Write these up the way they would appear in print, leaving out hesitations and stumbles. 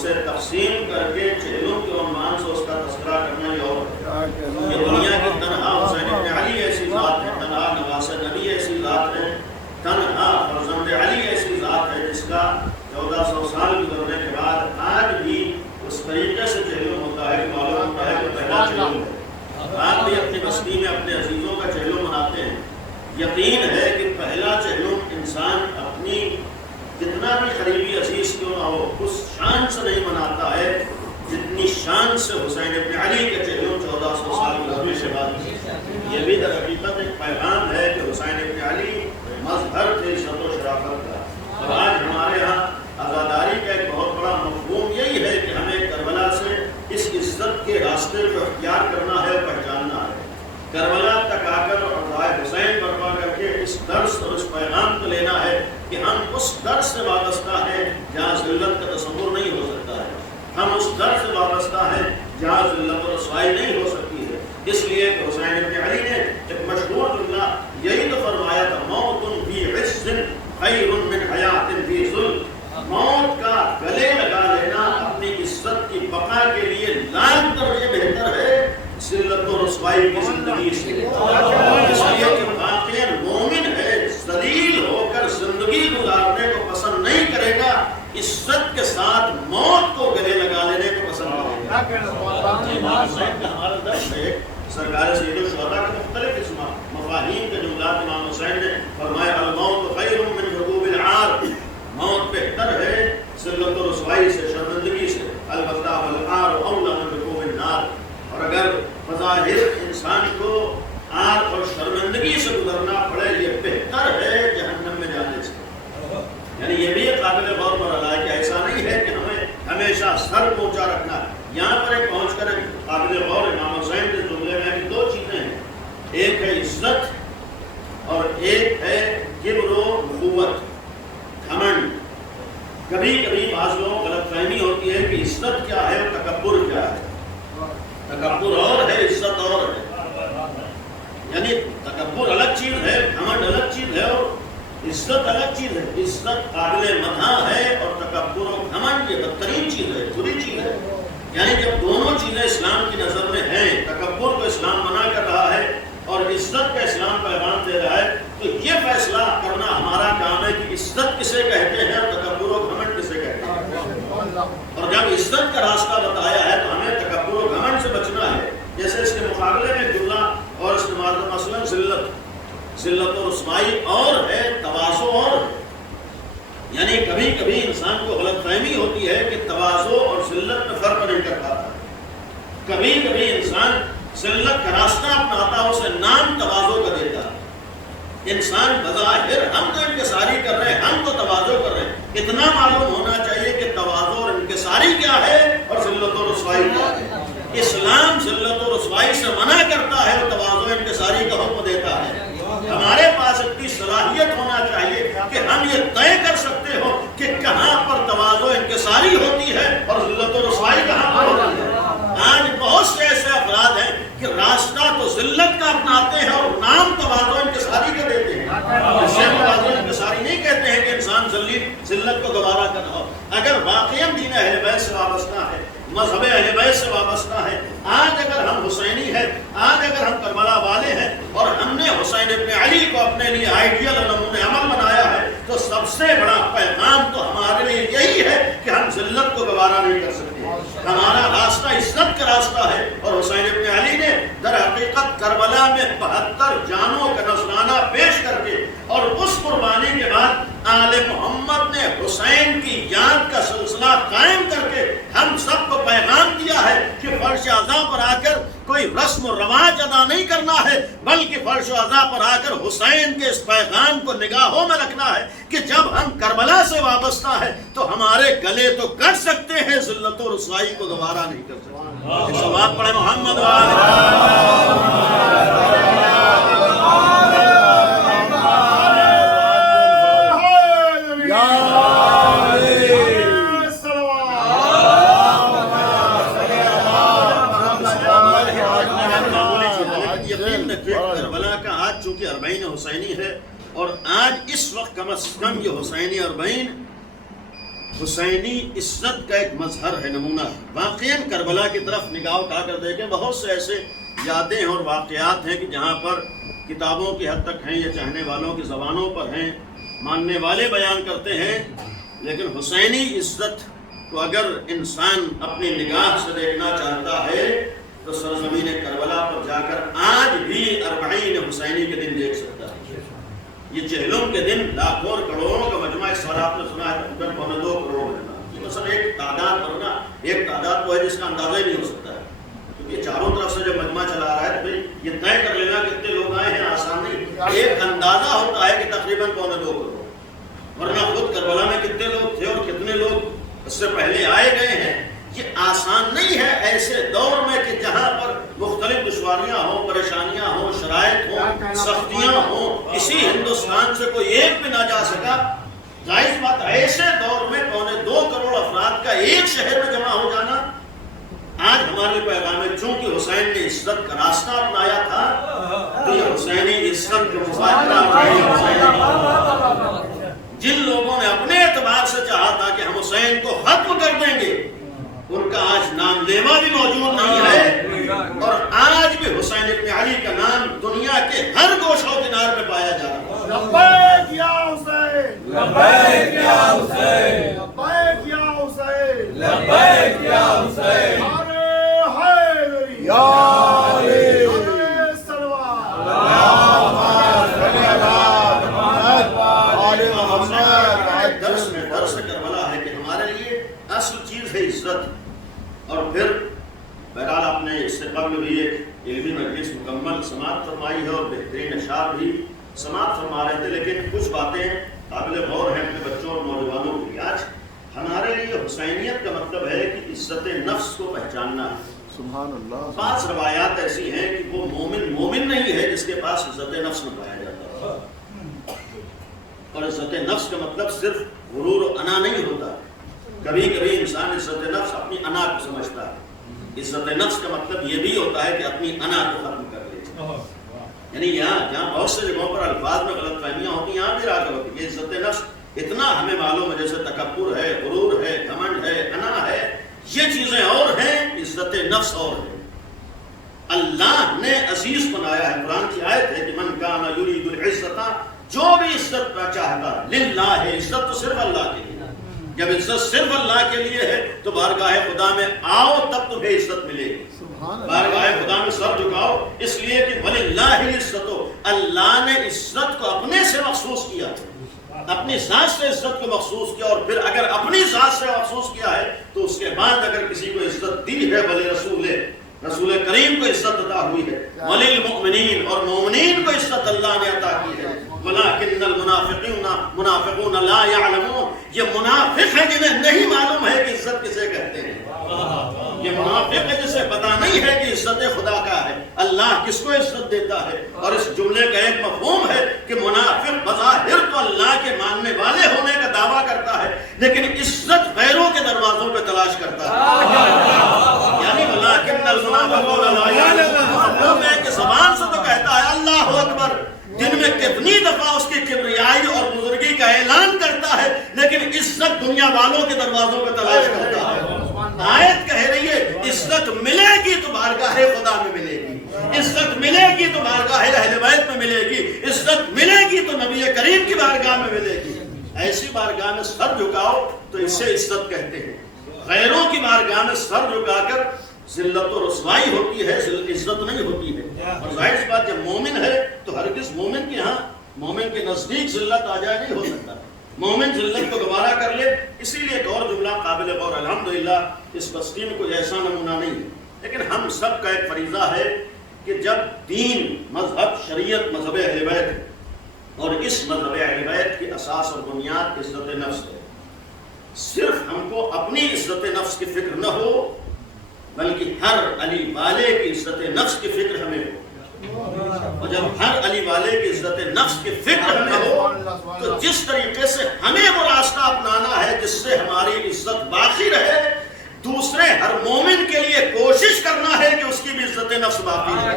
اسے تقسیم کر کے چہلوں کے عنوان سے اس کا تذکرہ کرنا یہ اور یہ دنیا کی تنہا حسین ابن علی ایسی ذات ہے، تنہا نواس نبی ایسی ذات ہے، تنہا فرزند علی ایسی ذات ہے جس کا 1400 سال گزرنے کے بعد آج بھی اس طریقے سے چہلم ہوتا ہے کہ معلوم ہوتا ہے کہ پہلا چہلم ہے۔ آپ بھی اپنی بستی میں اپنے عزیزوں کا چہلم مناتے ہیں، یقین ہے کہ پہلا چہلم انسان اپنی جتنا بھی قریبی عزیز کیوں نہ ہو اس شان سے نہیں مناتا ہے جتنی شان سے حسین ابن علی کے چہلم 1400 سال گزرنے کے بعد۔ یہ بھی در حقیقت ایک پیغام ہے کہ حسین ابن علی مظہر تھے عزت و شرافت کا، اور آج ہمارے ہاں عزاداری کا ایک بہت بڑا مفہوم یہی ہے کہ ہمیں کربلا سے اس عزت کے راستے کو اختیار کرنا ہے، پہچاننا ہے، کربلا تک آ کر اور رائے حسین برپا کر کے اس درس اور اس پیغام کو لینا ہے کہ ہم اس درس سے وابستہ ہیں جہاں ذلت کا تصور نہیں ہو سکتا ہے، ہم اس درس سے وابستہ ہیں جہاں ذلت و رسوائی نہیں ہو سکتی ہے۔ اس لیے کہ حسین ابن علی نے ایک مشہور جملہ یہی تو فرمایا تھا، موت فی عز خیر من حیات فی ذل، موت کا گلے لگا لینا اپنی عزت کی بقا کے لیے لاکھ درجے بہتر ہے ذلت و رسوائی کی زندگی سے۔ اس لیے کہ واقعی مومن ہے ذلیل ہو کر زندگی گزارنے کو پسند نہیں کرے گا، عزت کے ساتھ موت کو گلے لگا لینے کو پسند کرے گا۔ امام حسین کا ہمارا درس ہے، سرکار سید الشہداء کے مختلف مفاہیم کے جملات امام حسین نے فرمایا الموت خیر من رکوب العار، موت بہتر ہے ذلت و رسوائی سے، شرمندگی سے، البتہ والعار اولی من رکوب النار، اور اگر بظاہر انسان کو عار اور شرمندگی سے گزرنا پڑے یہ بہتر ہے جہنم میں جانے سے۔ یعنی یہ بھی قابل غور مرحلہ ہے کہ ایسا نہیں ہے کہ ہمیں ہمیشہ سر اونچا رکھنا ہے، یہاں پر ایک پہنچ کر قابل غور امام حسین کے جملے میں کہ دو چیزیں ہیں، ایک ہے عزت اور ایک ہے کبر و نبوت، گھمنڈ۔ کبھی کبھی بعض لوگوں کو غلط فہمی ہوتی ہے کہ عزت کیا ہے اور تکبر کیا ہے، تکبر اور ہے عزت اور ہے، یعنی تکبر الگ چیز ہے، گھمنڈ الگ چیز ہے اور عزت الگ چیز ہے۔ عزت قابل مدح ہے اور تکبر و گھمنڈ یہ بدترین چیز ہے، بری چیز ہے۔ یعنی جب دونوں چیزیں اسلام کی نظر میں ہیں، تکبر کو اسلام منع کر رہا ہے اور عزت کا اسلام پیغام دے رہا ہے، تو یہ فیصلہ کرنا ہمارا کام ہے کہ عزت کسے کہتے ہیں اور تکبر و گھمنڈ کسے کہتے ہیں۔ اور جب عزت کا راستہ بتایا ہے تو ہمیں تکبر و گھمنڈ سے بچنا ہے۔ جیسے اس کے مقابلے میں جملہ اور اس کے مثلاً ذلت و رسوائی اور ہے، تواضع اور ہے۔ یعنی کبھی کبھی انسان کو غلط فہمی ہوتی ہے کہ تواضع اور ذلت میں فرق نہیں کر پاتا، کبھی کبھی انسان ذلت کا راستہ اپناتا ہے، اسے نام تواضع کا دیتا ہے۔ انسان بظاہر ہم تو انکساری کر رہے ہیں، ہم تو تواضع کر رہے ہیں، اتنا معلوم ہونا چاہیے کہ تواضع اور انکساری کیا ہے اور ذلت و رسوائی کیا ہے۔ اسلام ذلت و رسوائی سے منع کرتا ہے اور تواضع و انکساری کا حکم دیتا ہے۔ ہمارے پاس اتنی صلاحیت ہونا چاہیے کہ ہم یہ طے کر سکتے ہو کہ کہاں پر تواضع و انکساری ہوتی ہے اور ذلت و رسوائی کہاں پر ہوتی ہے۔ آج بہت سے ایسے افراد ہیں کہ راستہ تو ذلت کا اپناتے ہیں اور نام تواضع و انکساری کا دیتے ہیں۔ اسے تواضع و انکساری نہیں کہتے ہیں کہ انسان ذلت کو گوارا کرنا ہو۔ اگر واقعاً دین اہل بیت سے وابستہ ہے، مذہب اہل بیت سے وابستہ ہے، آج اگر ہم حسینی ہیں، آج اگر ہم کربلا والے ہیں اور ہم نے حسین ابن علی کو اپنے لیے آئیڈیل اور نمونہ عمل بنایا ہے، تو سب سے بڑا پیغام تو ہمارے لیے یہی ہے کہ ہم ذلت کو گوارا نہیں کر سکتے۔ ہمارا راستہ عزت کا راستہ ہے، اور حسین ابن علی نے در حقیقت کربلا میں 72 جانوں کا نذرانہ پیش کر کے اور اس قربانی کے بعد آل محمد نے حسین کی یاد کا سلسلہ قائم کر کے ہم سب کو پیغام دیا ہے کہ فرش عزا پر آ کر کوئی رسم و رواج ادا نہیں کرنا ہے، بلکہ فرش عزا پر آ کر حسین کے اس پیغام کو نگاہوں میں رکھنا ہے کہ جب ہم کربلا سے وابستہ ہیں تو ہمارے گلے تو کٹ سکتے ہیں، ذلت و رسوائی کو گوارا نہیں کر سکتے۔ صلوات پڑھیں محمد کربلا کا آج چونکہ اربعین حسینی ہے، اور آج اس وقت کم از کم یہ حسینی اربعین حسینی عزت کا ایک مظہر ہے، نمونہ ہے۔ واقعاً کربلا کی طرف نگاہ اٹھا کر دیکھیں، بہت سے ایسے یادیں اور واقعات ہیں کہ جہاں پر کتابوں کی حد تک ہیں یا چاہنے والوں کی زبانوں پر ہیں، ماننے والے بیان کرتے ہیں، لیکن حسینی عزت کو اگر انسان اپنی نگاہ سے دیکھنا چاہتا ہے تو سرزمین کربلا پر جا کر آج بھی 40 حسینی کے دن دیکھ سکتا ہے۔ یہ چہلم کے دن لاکھوں اور کروڑوں کا مجمع، اس سال آپ نے سنا ہے تقریباً 2.25 کروڑ ہے۔ یہ مثلا ایک تعداد کرنا، ایک تعداد تو ہے جس کا اندازہ ہی نہیں ہو سکتا ہے، کیونکہ یہ چاروں طرف سے جب مجمع چلا رہا ہے تو پھر یہ طے کر لینا کتنے لوگ آئے ہیں آسان نہیں۔ ایک اندازہ ہوتا ہے کہ تقریباً 2.25 کروڑ، ورنہ خود کربلا میں کتنے لوگ تھے اور کتنے لوگ اس سے پہلے آئے گئے ہیں، یہ آسان نہیں ہے ایسے دور میں کہ جہاں پر مختلف دشواریاں ہوں، پریشانیاں ہوں، شرائط ہوں، سختیاں ہوں، اسی ہندوستان سے کوئی ایک بھی نہ جا سکا۔ ظاہر بات ایسے دور میں 2.25 کروڑ افراد کا ایک شہر میں جمع ہو جانا، آج ہمارے پیغام میں چونکہ حسین نے عزت کا راستہ اپنایا تھا تو یہ حسینی عزت کا مظاہرہ جن لوگوں نے اپنے اعتبار سے چاہا تھا کہ ہم حسین کو ختم کر دیں گے، ان کا آج نام لیوا بھی موجود نہیں ہے، اور آج بھی حسین ابن علی کا نام دنیا کے ہر گوشہ و کنار میں پایا جا رہا ہے۔ لبیک یا حسین، لبیک یا حسین، لبیک یا حسین، لبیک یا حسین، نعرہ حیدری، یا علی، نعرہ سلوات، اللہم صل علی محمد۔ درس کربلا ہے کہ ہمارے لیے اصل چیز ہے عزت۔ اور پھر بہرحال آپ نے اس سے قبل بھی ایک علمی مجلس مکمل سماعت فرمائی ہے اور بہترین اشعار بھی سماعت فرما رہے تھے، لیکن کچھ باتیں قابل غور ہیں اپنے بچوں اور نوجوانوں کے لیے۔ آج ہمارے لیے حسینیت کا مطلب ہے کہ عزت نفس کو پہچاننا ہے۔ سبحان اللہ۔ بعض روایات ایسی ہیں کہ وہ مومن نہیں ہے جس کے پاس عزت نفس نہ پایا جاتا، اور عزت نفس کا مطلب صرف غرور و انا نہیں ہوتا۔ کبھی کبھی انسان عزت نفس اپنی انا کو سمجھتا ہے، عزت نفس کا مطلب یہ بھی ہوتا ہے کہ اپنی انا کو ختم کر لے۔ یعنی یہاں بہت سے جگہوں پر الفاظ میں غلط فہمیاں ہوتی ہیں، یہاں بھی راغب ہوتی ہے۔ عزت نفس اتنا ہمیں معلوم ہے جیسے تکبر ہے، غرور ہے، گھمنڈ ہے، انا ہے، یہ چیزیں اور ہیں، عزت نفس اور ہے۔ اللہ نے عزیز بنایا ہے، قرآن کی آیت ہے کہ من کان یرید العزت، جو بھی عزت کا چاہتا ہے، للہ ہے، عزت تو صرف اللہ کے لیے۔ جب عزت صرف اللہ کے لیے ہے تو بارگاہ خدا میں آؤ تب تمہیں عزت ملے گی۔ بارگاہ خدا میں سر جھکاؤ، اس لیے کہ وَلِلَّهِ الْعِزَّةُ، اللہ نے عزت کو اپنے سے مخصوص کیا، اپنی ذات سے عزت کو مخصوص کیا، اور پھر اگر اپنی ذات سے مخصوص کیا ہے تو اس کے بعد اگر کسی کو عزت دی ہے رسول کریم کو عزت عطا ہوئی ہے، وَلِلْمُؤْمِنِينَ، اور مومنین کو عزت اللہ نے عطا کی ہے، وَلَكِنَّ الْمُنَافِقِينَ لَا يَعْلَمُونَ، یہ منافق ہے جنہیں نہیں معلوم ہے کہ عزت کسے کہتے ہیں۔ یہ منافق ہے جسے پتا نہیں ہے کہ عزت خدا کا ہے، اللہ کس کو عزت دیتا ہے۔ اور اس جملے کا ایک مفہوم ہے کہ منافق بظاہر تو اللہ کے ماننے والے ہونے کا دعویٰ کرتا ہے، لیکن عزت غیروں کے دروازوں پہ تلاش کرتا ہے۔ یعنی وَلَكِنَّ الْمُنَافِقُونَ لَا يَعْلَمُونَ، ہے کہ زبان سے تو کہتا ہے اللہ اکبر، دن میں کتنی دفعہ اس کی کبریائی اور بزرگی کا اعلان کرتا ہے، لیکن عزت دنیا والوں کے دروازوں پہ تلاش کرتا ہے۔ آیت کہہ رہی ہے عزت ملے گی تو بارگاہ خدا میں ملے گی، عزت ملے گی تو بارگاہ اہل بیت میں ملے گی، عزت ملے گی تو نبی کریم کی بارگاہ میں ملے گی۔ ایسی بارگاہ میں سر جھکاؤ تو اسے عزت کہتے ہیں۔ غیروں کی بارگاہ میں سر جھکا کر ذلت و رسوائی ہوتی ہے، عزت نہیں ہوتی ہے۔ اور ظاہر سی بات جب مومن ہے تو ہرگز مومن کے ہاں، مومن کے نزدیک ذلت آ جائے نہیں ہو سکتا، مومن ذلت کو گوارا کر لے۔ اسی لیے ایک اور جملہ قابل غور، الحمدللہ اس بستی میں کوئی ایسا نمونہ نہیں ہے، لیکن ہم سب کا ایک فریضہ ہے کہ جب دین، مذہب، شریعت مذہب اہل بیت ہے، اور اس مذہب اہل بیت کی اساس اور بنیاد عزت نفس ہے، صرف ہم کو اپنی عزت نفس کی فکر نہ ہو بلکہ ہر علی والے کی عزت نفس کی فکر ہمیں ہو۔ اور جب ہر علی والے کی عزت نفس کی فکر ہمیں ہو تو جس طریقے سے ہمیں وہ راستہ اپنانا ہے جس سے ہماری عزت باقی رہے، دوسرے ہر مومن کے لیے کوشش کرنا ہے کہ اس کی بھی عزت نفس باقی رہے۔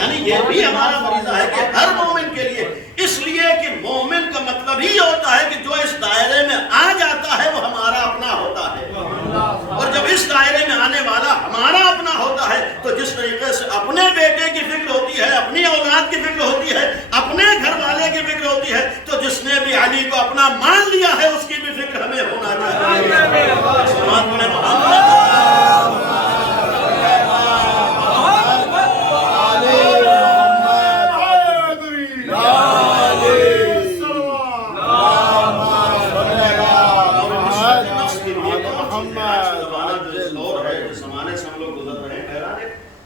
یعنی یہ بھی ہمارا فریضہ ہے کہ ہر مومن کے لیے، اس لیے کہ مومن کا مطلب تبھی ہوتا ہے کہ جو اس دائرے میں آ جاتا ہے وہ ہمارا اپنا ہوتا ہے، اور جب اس دائرے میں آنے والا ہمارا اپنا ہوتا ہے تو جس طریقے سے اپنے بیٹے کی فکر ہوتی ہے، اپنی اولاد کی فکر ہوتی ہے، اپنے گھر والے کی فکر ہوتی ہے، تو جس نے بھی علی کو اپنا مان لیا ہے اس کی بھی فکر ہمیں ہونا چاہیے۔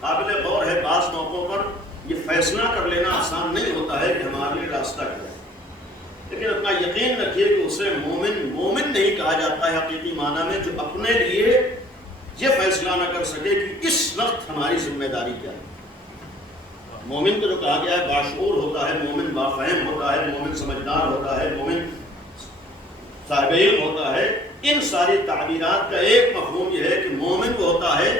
قابل غور ہے، بعض موقعوں پر یہ فیصلہ کر لینا آسان نہیں ہوتا ہے کہ ہمارے لیے راستہ کیا ہے، لیکن اتنا یقین رکھیے کہ اسے مومن نہیں کہا جاتا ہے حقیقی معنی میں جو اپنے لیے یہ فیصلہ نہ کر سکے کہ اس وقت ہماری ذمہ داری کیا ہے۔ مومن کو جو کہا گیا ہے باشعور ہوتا ہے، مومن بافہم ہوتا ہے، مومن سمجھدار ہوتا ہے، مومن صاحب علم ہوتا ہے۔ ان ساری تعبیرات کا ایک مفہوم یہ ہے کہ مومن وہ ہوتا ہے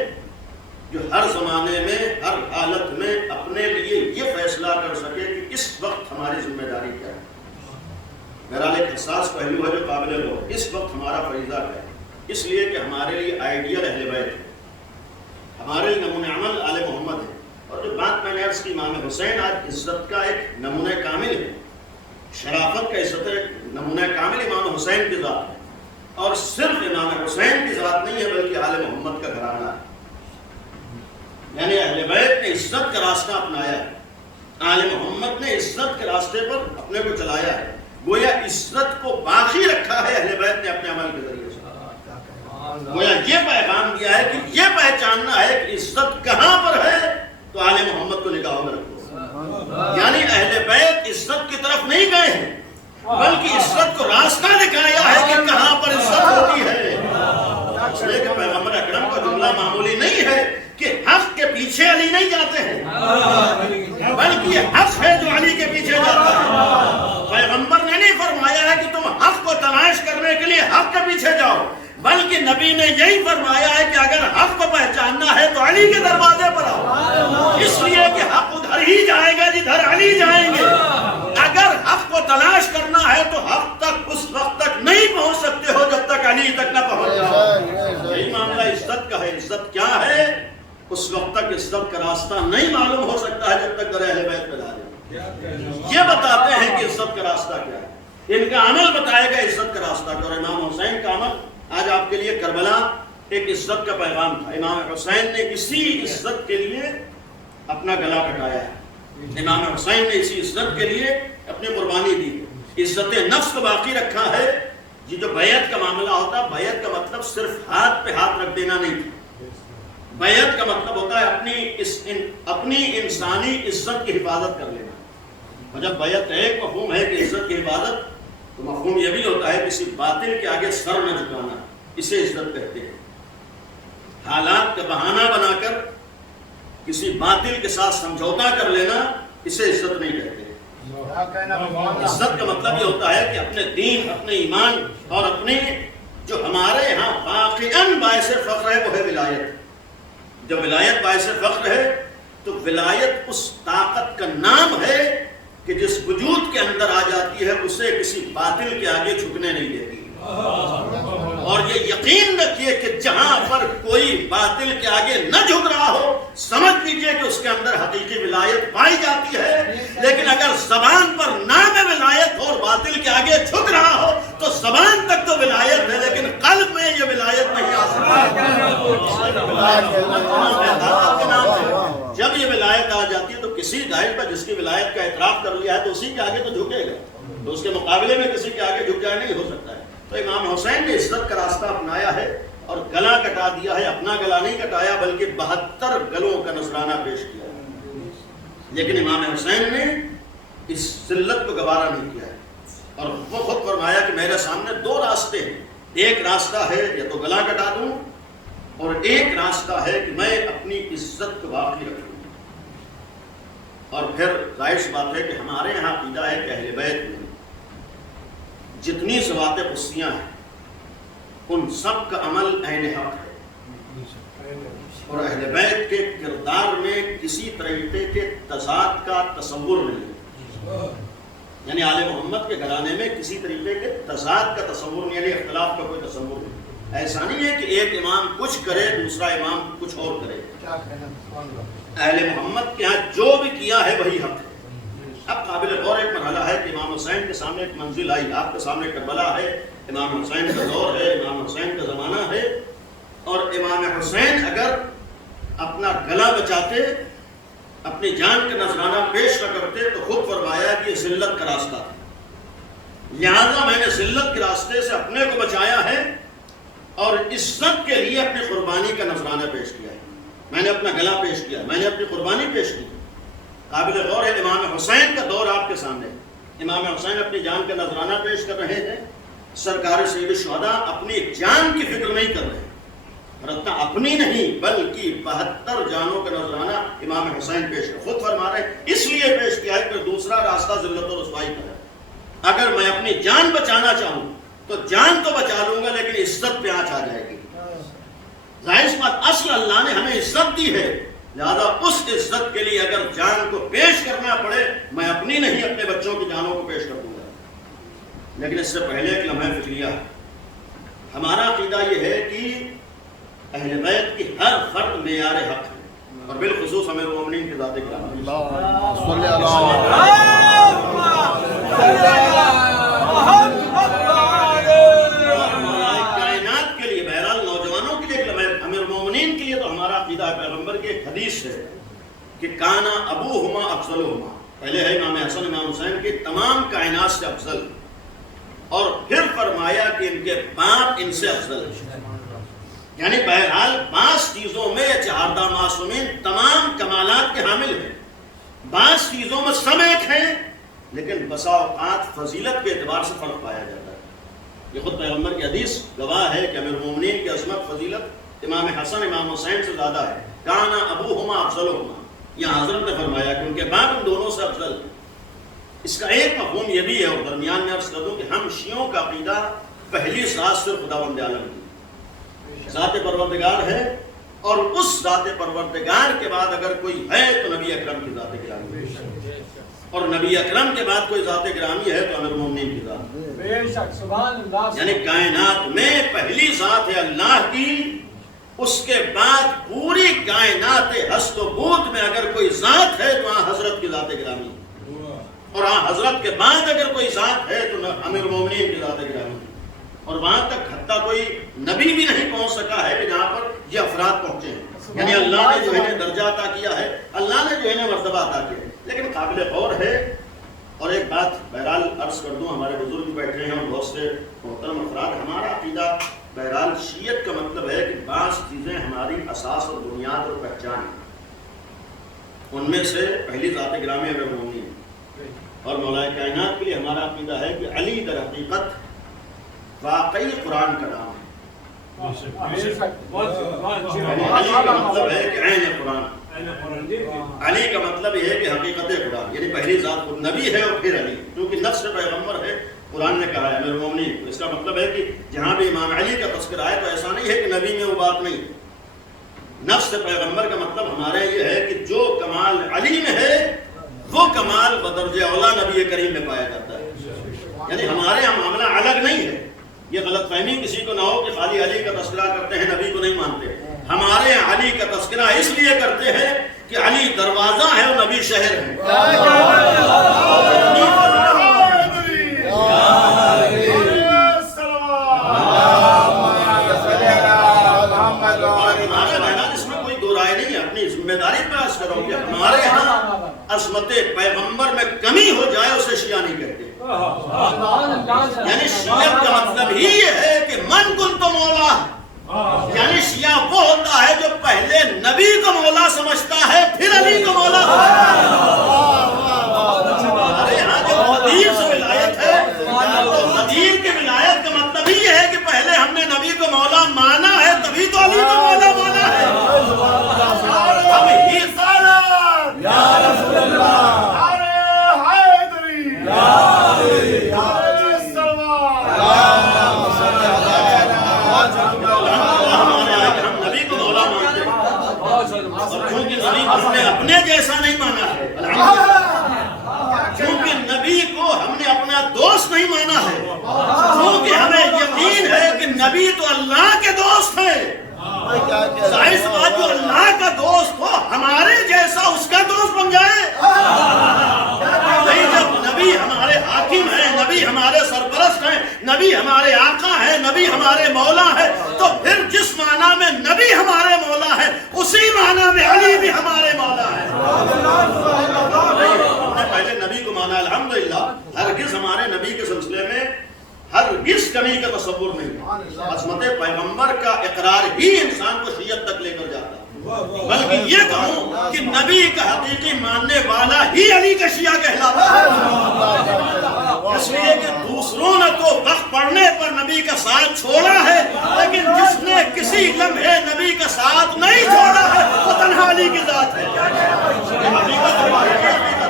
جو ہر زمانے میں، ہر حالت میں اپنے لیے یہ فیصلہ کر سکے کہ اس وقت ہماری ذمہ داری کیا ہے۔ میرا ایک حساس پہلو ہے جو قابل غور، اس وقت ہمارا فریضہ کیا ہے، اس لیے کہ ہمارے لیے آئیڈیل اہل بیت ہے، ہمارے لیے نمونہ عمل آل محمد ہے، اور جو بات میں نے عرض کی امام حسین آج عزت کا ایک نمونہ کامل ہے، شرافت کا عزت ایک نمونہ کامل امام حسین کی ذات ہے، اور صرف امام حسین کی ذات نہیں ہے بلکہ آل محمد کا گھرانہ ہے، یعنی اہل بیت نے عزت کا راستہ اپنایا ہے، آل محمد نے عزت کے راستے پر اپنے کو چلایا ہے، گویا عزت کو باقی رکھا ہے اہل بیت نے اپنے عمل کے ذریعے سے، گویا یہ پیغام دیا ہے کہ یہ پہچاننا ہے کہ عزت کہاں پر ہے تو آل محمد کو نگاہوں میں رکھو، یعنی اہل بیت عزت کی طرف نہیں گئے ہیں بلکہ عزت کو راستہ دکھایا ہے کہ کہاں پر عزت ہوتی ہے، اس لیے کہ پیغمبر اکرم کا جملہ معمولی نہیں ہے کہ حق کے پیچھے علی نہیں جاتے ہیں بلکہ یہ حق ہے جو علی کے پیچھے جاتا ہے۔ پیغمبر نے نہیں فرمایا ہے کہ تم حق کو تلاش کرنے کے لیے حق کے پیچھے جاؤ، بلکہ نبی نے یہی فرمایا ہے کہ اگر حق کو پہچاننا ہے تو علی کے دروازے پر آؤ، اس لیے کہ حق ادھر ہی جائے گا جدھر علی جائیں گے۔ اگر حق کو تلاش کرنا ہے تو حق تک اس وقت تک نہیں پہنچ سکتے ہو جب تک علی تک نہ پہنچ جاؤ۔ یہی معاملہ عزت کا ہے، عزت کیا ہے اس وقت تک عزت کا راستہ نہیں معلوم ہو سکتا ہے جب تک در اہل بیت پہ لا جائے۔ یہ بتاتے ہیں کہ عزت کا راستہ کیا ہے، ان کا عمل بتائے گا عزت کا راستہ کیا، اور امام حسین کا عمل آج آپ کے لیے کربلا ایک عزت کا پیغام تھا۔ امام حسین نے اسی عزت کے لیے اپنا گلا کٹایا ہے، امام حسین نے اسی عزت کے لیے اپنی قربانی دی، عزت نفس کو باقی رکھا ہے۔ یہ جو بیعت کا معاملہ ہوتا ہے، بیعت کا مطلب صرف ہاتھ پہ ہاتھ رکھ دینا نہیں تھا، بیعت کا مطلب ہوتا ہے اپنی انسانی عزت کی حفاظت کر لینا، اور جب بیعت ایک مفہوم ہے کہ عزت کی حفاظت، تو مفہوم یہ بھی ہوتا ہے کسی باطل کے آگے سر نہ جھکانا، اسے عزت کہتے ہیں۔ حالات کا بہانہ بنا کر کسی باطل کے ساتھ سمجھوتا کر لینا، اسے عزت نہیں کہتے۔ عزت کا مطلب یہ ہوتا ہے کہ اپنے دین، اپنے ایمان اور اپنے جو ہمارے ہاں واقعاً باعث فخر ہے وہ ہے ولایت۔ جب ولایت باعث فخر ہے تو ولایت اس طاقت کا نام ہے کہ جس وجود کے اندر آ جاتی ہے اسے کسی باطل کے آگے جھکنے نہیں دیتی، اور یہ یقین رکھیے کہ جہاں پر کوئی باطل کے آگے نہ جھک رہا ہو سمجھ لیجئے کہ اس کے اندر حقیقی ولایت پائی جاتی ہے، لیکن اگر زبان پر نام ولایت اور باطل کے آگے جھک رہا ہو تو زبان تک تو ولایت ہے لیکن قلب میں یہ ولایت نہیں آ سکتی۔ جب یہ ولایت آ جاتی ہے تو کسی ظاہر پر جس کی ولایت کا اعتراف کر لیا ہے تو اسی کے آگے تو جھکے گا، تو اس کے مقابلے میں کسی کے آگے جھک جائے نہیں ہو سکتا ہے۔ تو امام حسین نے عزت کا راستہ اپنایا ہے اور گلا کٹا دیا ہے، اپنا گلا نہیں کٹایا بلکہ 72 گلوں کا نذرانہ پیش کیا ہے، لیکن امام حسین نے اس ذلت کو گوارا نہیں کیا ہے، اور وہ خود فرمایا کہ میرے سامنے 2 راستے ہیں، ایک راستہ ہے یا تو گلا کٹا دوں اور ایک راستہ ہے کہ میں اپنی عزت کو باقی رکھوں۔ اور پھر ظاہر سی بات ہے کہ ہمارے یہاں عقیدہ ہے کہ اہل بیت میں جتنی ذوات قدسیاں ہیں ان سب کا عمل عین حق ہے، اور اہل بیت کے کردار میں کسی طریقے کے تضاد کا تصور نہیں ہے۔ یعنی آل محمد کے گھرانے میں کسی طریقے کے تضاد کا تصور نہیں، یعنی اختلاف کا کوئی تصور نہیں۔ ایسا نہیں ہے کہ ایک امام کچھ کرے دوسرا امام کچھ اور کرے۔ اہل محمد کے ہاں جو بھی کیا ہے وہی حق ہے۔ اب قابل غور ایک مرحلہ ہے کہ امام حسین کے سامنے ایک منزل آئی، آپ کے سامنے کربلا ہے، امام حسین کا دور ہے، امام حسین کا زمانہ ہے، اور امام حسین اگر اپنا گلا بچاتے، اپنی جان کا نذرانہ پیش نہ کرتے تو خود فرمایا کہ یہ ذلت کا راستہ تھا، لہذا میں نے ذلت کے راستے سے اپنے کو بچایا ہے اور عزت کے لیے اپنی قربانی کا نذرانہ پیش کیا ہے، میں نے اپنا گلا پیش کیا، میں نے اپنی قربانی پیش کی۔ قابل غور ہے امام حسین کا دور آپ کے سامنے، امام حسین اپنی جان کا نذرانہ پیش کر رہے ہیں، سرکار سید الشہداء اپنی جان کی فکر نہیں کر رہے ہیں، رتنا اپنی نہیں بلکہ 72 جانوں کا نذرانہ امام حسین پیش کر خود فرما رہے ہیں، اس لیے پیش کیا ہے کہ دوسرا راستہ ذلت و رسوائی کا ہے۔ اگر میں اپنی جان بچانا چاہوں تو جان تو بچا لوں گا لیکن عزت پہ آنچ آ جائے گی۔ ظاہر سی بات، اصل اللہ نے ہمیں عزت دی ہے، لہذا اس عزت کے لیے اگر جان کو پیش کرنا پڑے میں اپنی نہیں اپنے بچوں کی جانوں کو پیش کر دوں گا۔ لیکن اس سے پہلے ایک لمحہ فکریہ، ہمارا عقیدہ یہ ہے کہ اہل بیت کی ہر فرد معیار حق ہے، اور بالخصوص امیر المومنین کی ذات گرامی کائنات کے لیے، بہرحال نوجوانوں کے لیے ایک لمحہ، امیر المومنین کے لیے تو ہمارا عقیدہ ہے، پیغمبر کی ایک حدیث ہے کہ کانا ابوہما افضلہما، پہلے ہے امام حسن امام حسین کی تمام کائنات سے افضل، اور پھر فرمایا کہ ان کے باپ ان سے افضل ہے۔ یعنی بہرحال 5 چیزوں میں یہ چہاردہ معصومین تمام کمالات کے حامل ہیں، 5 چیزوں میں سب ایک ہیں، لیکن بسا اوقات فضیلت کے اعتبار سے فرق پایا جاتا ہے۔ یہ خود پیغمبر کی حدیث گواہ ہے کہ امیر المومنین کی عظمت فضیلت امام حسن امام حسین سے زیادہ ہے۔ کانا ابوہما افضلہما، یہاں حضرت نے فرمایا کہ ان کے باپ ان دونوں سے افضل ہے۔ اس کا ایک مفہوم یہ بھی ہے، اور درمیان میں عرض کر دوں کہ ہم شیعوں کا عقیدہ پہلی ذات سے خداوند عالم کی ذات پروردگار ہے، اور اس ذات پروردگار کے بعد اگر کوئی ہے تو نبی اکرم کی ذات گرامی ہے، اور نبی اکرم کے بعد کوئی ذات گرامی ہے تو امیر المومنین کی ذات، بے شک سبحان اللہ، یعنی کائنات میں پہلی ذات ہے اللہ کی، اس کے بعد پوری کائنات ہست و بود میں اگر کوئی ذات ہے تو ہاں حضرت کی ذات گرامی ہے، اور ہاں حضرت کے بعد اگر کوئی ذات ہے تو امیر المومنین کی ذات گرامی ہے، اور وہاں تک حتیٰ کوئی نبی بھی نہیں پہنچ سکا ہے کہ جہاں پر یہ افراد پہنچے ہیں، یعنی اللہ نے جو انہیں درجہ عطا کیا ہے، اللہ نے جو انہیں مرتبہ عطا کیا ہے۔ لیکن قابل غور ہے، اور ایک بات بہرحال عرض کر دوں، ہمارے بزرگ بیٹھے ہیں اور بہت سے محترم افراد، ہمارا عقیدہ بہرحال شیعت کا مطلب ہے کہ 5 چیزیں ہماری اساس اور بنیاد اور پہچان ہیں، ان میں سے پہلی ذات گرامی امیر المومنین، اور مولا کائنات کے لیے ہمارا عقیدہ ہے کہ علی در حقیقت واقعی قرآن کا نام ہے۔ علی کا مطلب ہے کہ عین قرآن، علی کا مطلب یہ ہے کہ حقیقت قرآن، یعنی پہلی ذات نبی ہے اور پھر علی، کیونکہ نفس پیغمبر ہے، قرآن نے کہا ہے امیر المومنین، اس کا مطلب ہے کہ جہاں بھی امام علی کا تذکرہ ہے تو ایسا نہیں ہے کہ نبی میں وہ بات نہیں، نفس پیغمبر کا مطلب ہمارے یہ ہے کہ جو کمال علی میں ہے وہ کمال بدرجہ اولا نبی کریم میں پایا جاتا ہے، یعنی ہمارے یہاں معاملہ الگ نہیں ہے۔ یہ غلط فہمی کسی کو نہ ہو کہ خالی علی کا تذکرہ کرتے ہیں نبی کو نہیں مانتے، ہمارے یہاں علی کا تذکرہ اس لیے کرتے ہیں کہ علی دروازہ ہے اور نبی شہر ہے۔ اس میں کوئی دو رائے نہیں ہے، اپنی ذمہ داری پیش کرو کہ ہمارے یہاں عظمت پیغمبر میں کمی ہو جائے اسے شیعہ نہیں کہتے، یعنی شیعہ کا مطلب ہی یہ ہے کہ من کنت مولا، یعنی شیعہ وہ ہوتا ہے جو پہلے نبی کو مولا سمجھتا ہے پھر علی کو مولا۔ ہمارے یہاں جو قدیر سے ولایت ہے تو قدیر کی ولایت کا مطلب ہی یہ ہے کہ پہلے ہم نے نبی کو مولا مانا ہے تبھی تو علی کو مولا مانا ہے۔ اب ہی یا رسول اللہ، اپنے جیسا نہیں مانا ہے، کیونکہ نبی کو ہم نبی تو اللہ کے دوست ہیں، ظاہر سی بات جو اللہ کا دوست ہو ہمارے جیسا اس کا دوست بن جائے؟ نہیں، جب نبی ہمارے حاکم ہیں، نبی ہمارے سرپرست ہیں، نبی ہمارے آقا ہیں، نبی ہمارے مولا ہے، تو پھر جس معنی میں نبی ہمارے مولا ہے اسی معنی میں علی بھی ہمارے مولا ہے۔ ہم نے پہلے نبی کو مانا الحمدللہ، ہرگز ہمارے نبی کے سلسلے میں ہرگز کمی کا تصور نہیں ہے۔ عظمت پیغمبر کا اقرار ہی انسان کو شیعت تک لے کر جاتا ہے، بلکہ یہ کہوں کہ نبی کا حقیقی ماننے والا ہی علی کا شیعہ کہلاتا ہے، اس لیے کہ دوسروں نے تو وقت پڑھنے پر نبی کا ساتھ چھوڑا ہے، لیکن جس نے کسی لمحے نبی کا ساتھ نہیں چھوڑا ہے وہ تنہا علی کی ذات ہے۔ حقیقت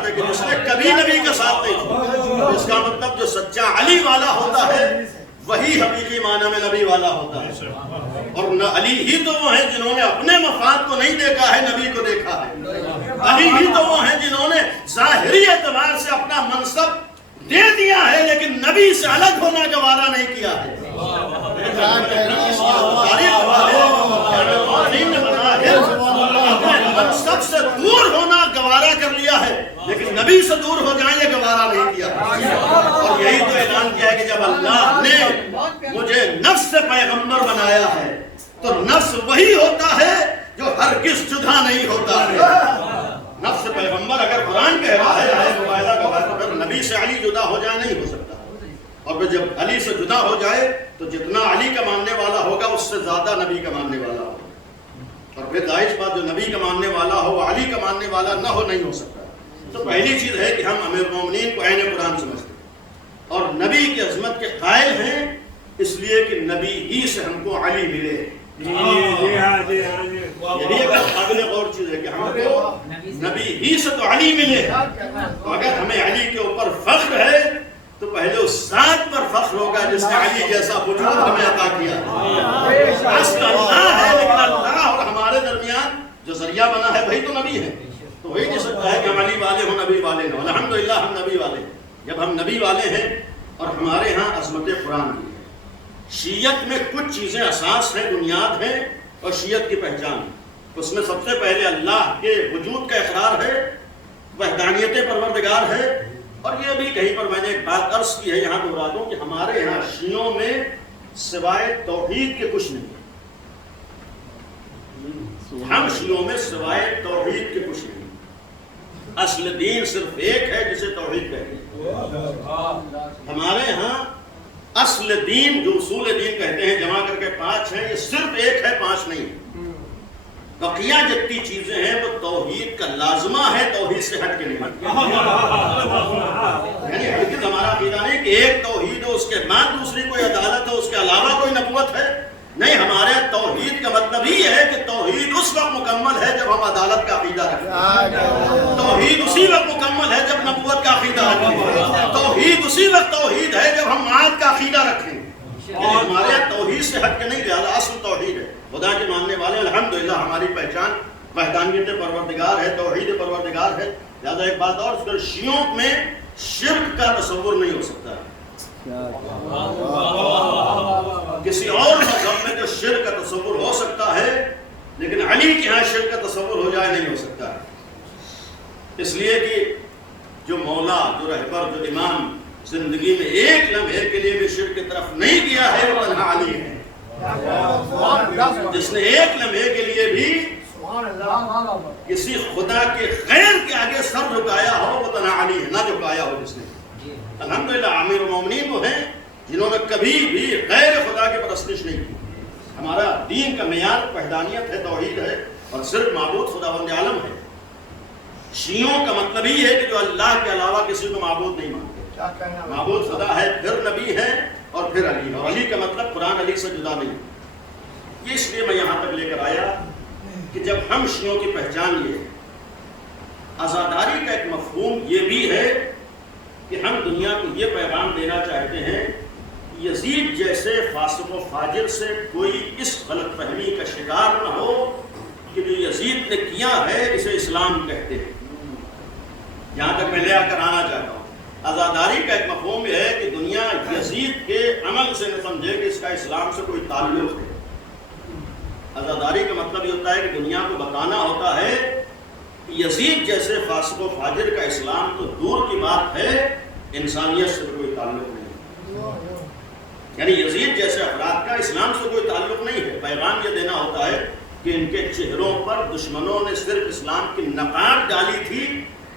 ہے کہ جس نے کبھی نبی کا ساتھ نہیں چھوڑا، اس کا مطلب جو سچا علی والا ہوتا ہے وہی حقیقی معنی میں نبی والا ہوتا ہے۔ اور علی ہی تو وہ ہیں جنہوں نے اپنے مفاد کو نہیں دیکھا ہے، نبی کو دیکھا ہے۔ علی ہی تو وہ ہیں جنہوں نے ظاہری اعتبار سے اپنا منصب دے دیا ہے لیکن نبی سے الگ ہونا گوارا نہیں کیا ہے۔ منصب سے دور ہونا گوارا کر لیا ہے لیکن نبی سے دور ہو جائیں یہ گوارا نہیں کیا۔ اور یہی تو اعلان کیا ہے کہ جب اللہ نے مجھے نفس سے پیغمبر بنایا ہے تو نفس وہی ہوتا ہے جو ہرگز جدا نہیں ہوتا ہے۔ نفس پیغمبر اگر قرآن کہہ رہا ہے تو پھر نبی سے علی جدا ہو جائے نہیں ہو سکتا، اور پھر جب علی سے جدا ہو جائے تو جتنا علی کا ماننے والا ہوگا اس سے زیادہ نبی کا ماننے والا ہوگا، اور پھر ظاہر بات جو نبی کا ماننے والا ہو وہ علی کا ماننے والا نہ ہو نہیں ہو سکتا۔ تو پہلی چیز ہے کہ ہم امیر المومنین کو عین قرآن سمجھتے ہیں اور نبی کی عظمت کے قائل ہیں، اس لیے کہ نبی ہی سے ہم کو علی ملے۔ یہی ایک قابل غور چیز ہے کہ ہم کو نبی ہی سے تو علی ملے، تو اگر ہمیں علی کے اوپر فخر ہے تو پہلے اس ذات پر فخر ہوگا جس نے علی جیسا وجود ہمیں عطا کیا۔ اصل اللہ ہے لیکن اللہ اور ہمارے درمیان جو ذریعہ بنا ہے وہی تو نبی ہے، تو وہی نہیں سکتا ہے کہ ہم علی والے ہوں نبی والے ہوں۔ الحمدللہ ہم نبی والے ہیں۔ جب ہم نبی والے ہیں اور ہمارے ہاں عظمت قرآن کی ہے، شیعت میں کچھ چیزیں اساس ہیں، بنیاد ہیں، اور شیعت کی پہچان، اس میں سب سے پہلے اللہ کے وجود کا اقرار ہے، وحدانیت پروردگار ہے، اور یہ بھی کہیں پر میں نے ایک بات عرض کی ہے یہاں دہرا دوں کہ ہمارے یہاں شیعوں میں سوائے توحید کے کچھ نہیں، ہم شیعوں میں سوائے توحید کے کچھ نہیں۔ اصل دین صرف ایک ہے جسے توحید کہتے ہیں۔ ہمارے ہاں اصل دین جو اصول دین کہتے ہیں جمع کر کے 5 ہیں، یہ صرف ایک ہے، 5 نہیں۔ بقیہ جتنی چیزیں ہیں وہ توحید کا لازمہ ہے، توحید سے ہٹ کے نہیں۔ یعنی ہرگز ہمارا عقیدہ نہیں کہ ایک توحید ہو اس کے بعد دوسری کوئی عدالت ہو، اس کے علاوہ کوئی نبوت ہے، نہیں۔ ہمارے توحید کا مطلب ہی ہے کہ توحید اس وقت مکمل ہے جب ہم عدالت کا عقیدہ رکھیں، توحید اسی وقت مکمل ہے جب نبوت کا عقیدہ رکھیں، توحید اسی وقت توحید ہے جب ہم معاد کا عقیدہ رکھیں۔ ہمارے توحید سے ہٹ کے نہیں گیا، اصل توحید ہے، خدا کے ماننے والے الحمدللہ ہماری پہچان وحدانیت پروردگار ہے، توحید پروردگار ہے۔ لہذا ایک بات اور، شیعوں میں شرک کا تصور نہیں ہو سکتا، کسی اور مذہب میں تو شرک کا تصور ہو سکتا ہے لیکن علی کے ہاں شرک کا تصور ہو جائے نہیں ہو سکتا، اس لیے کہ جو مولا، جو رہبر، جو امام زندگی میں ایک لمحے کے لیے بھی شرک کی طرف نہیں گیا ہے وہ تنہا علی ہے۔ جس نے ایک لمحے کے لیے بھی کسی خدا کے غیر کے آگے سر جھکایا ہو وہ تنہا علی ہے، نہ جھکایا ہو جس نے۔ الحمدللہ امیر المومنین وہ ہیں جنہوں نے کبھی بھی غیر خدا کی پرستش نہیں کی۔ ہمارا دین کا معیار وحدانیت ہے، توحید ہے، اور صرف معبود خداوند عالم ہے۔ شیعوں کا مطلب ہی ہے کہ جو اللہ کے علاوہ کسی کو معبود نہیں مانتے، معبود خدا ہے، پھر نبی ہے، اور پھر علی ہے، اور علی کا مطلب قرآن علی سے جدا نہیں۔ یہ اس لیے میں یہاں تک لے کر آیا کہ جب ہم شیعوں کی پہچان یہ عزاداری کا ایک مفہوم یہ بھی ہے کہ ہم دنیا کو یہ پیغام دینا چاہتے ہیں یزید جیسے فاسق و فاجر سے کوئی اس غلط فہمی کا شکار نہ ہو کہ جو یزید نے کیا ہے اسے اسلام کہتے ہیں۔ یہاں تک میں لے آ کر آنا چاہتا ہوں عزاداری کا ایک مفہوم یہ ہے کہ دنیا یزید کے عمل سے نہ سمجھے کہ اس کا اسلام سے کوئی تعلق ہے۔ عزاداری کا مطلب یہ ہوتا ہے کہ دنیا کو بتانا ہوتا ہے کہ یزید جیسے فاسق و فاجر کا اسلام تو دور کی بات ہے، انسانیت سے کوئی تعلق نہیں ہے۔ یعنی یزید جیسے افراد کا اسلام سے کوئی تعلق نہیں ہے۔ پیغام یہ دینا ہوتا ہے کہ ان کے چہروں پر دشمنوں نے صرف اسلام کی نقاب ڈالی تھی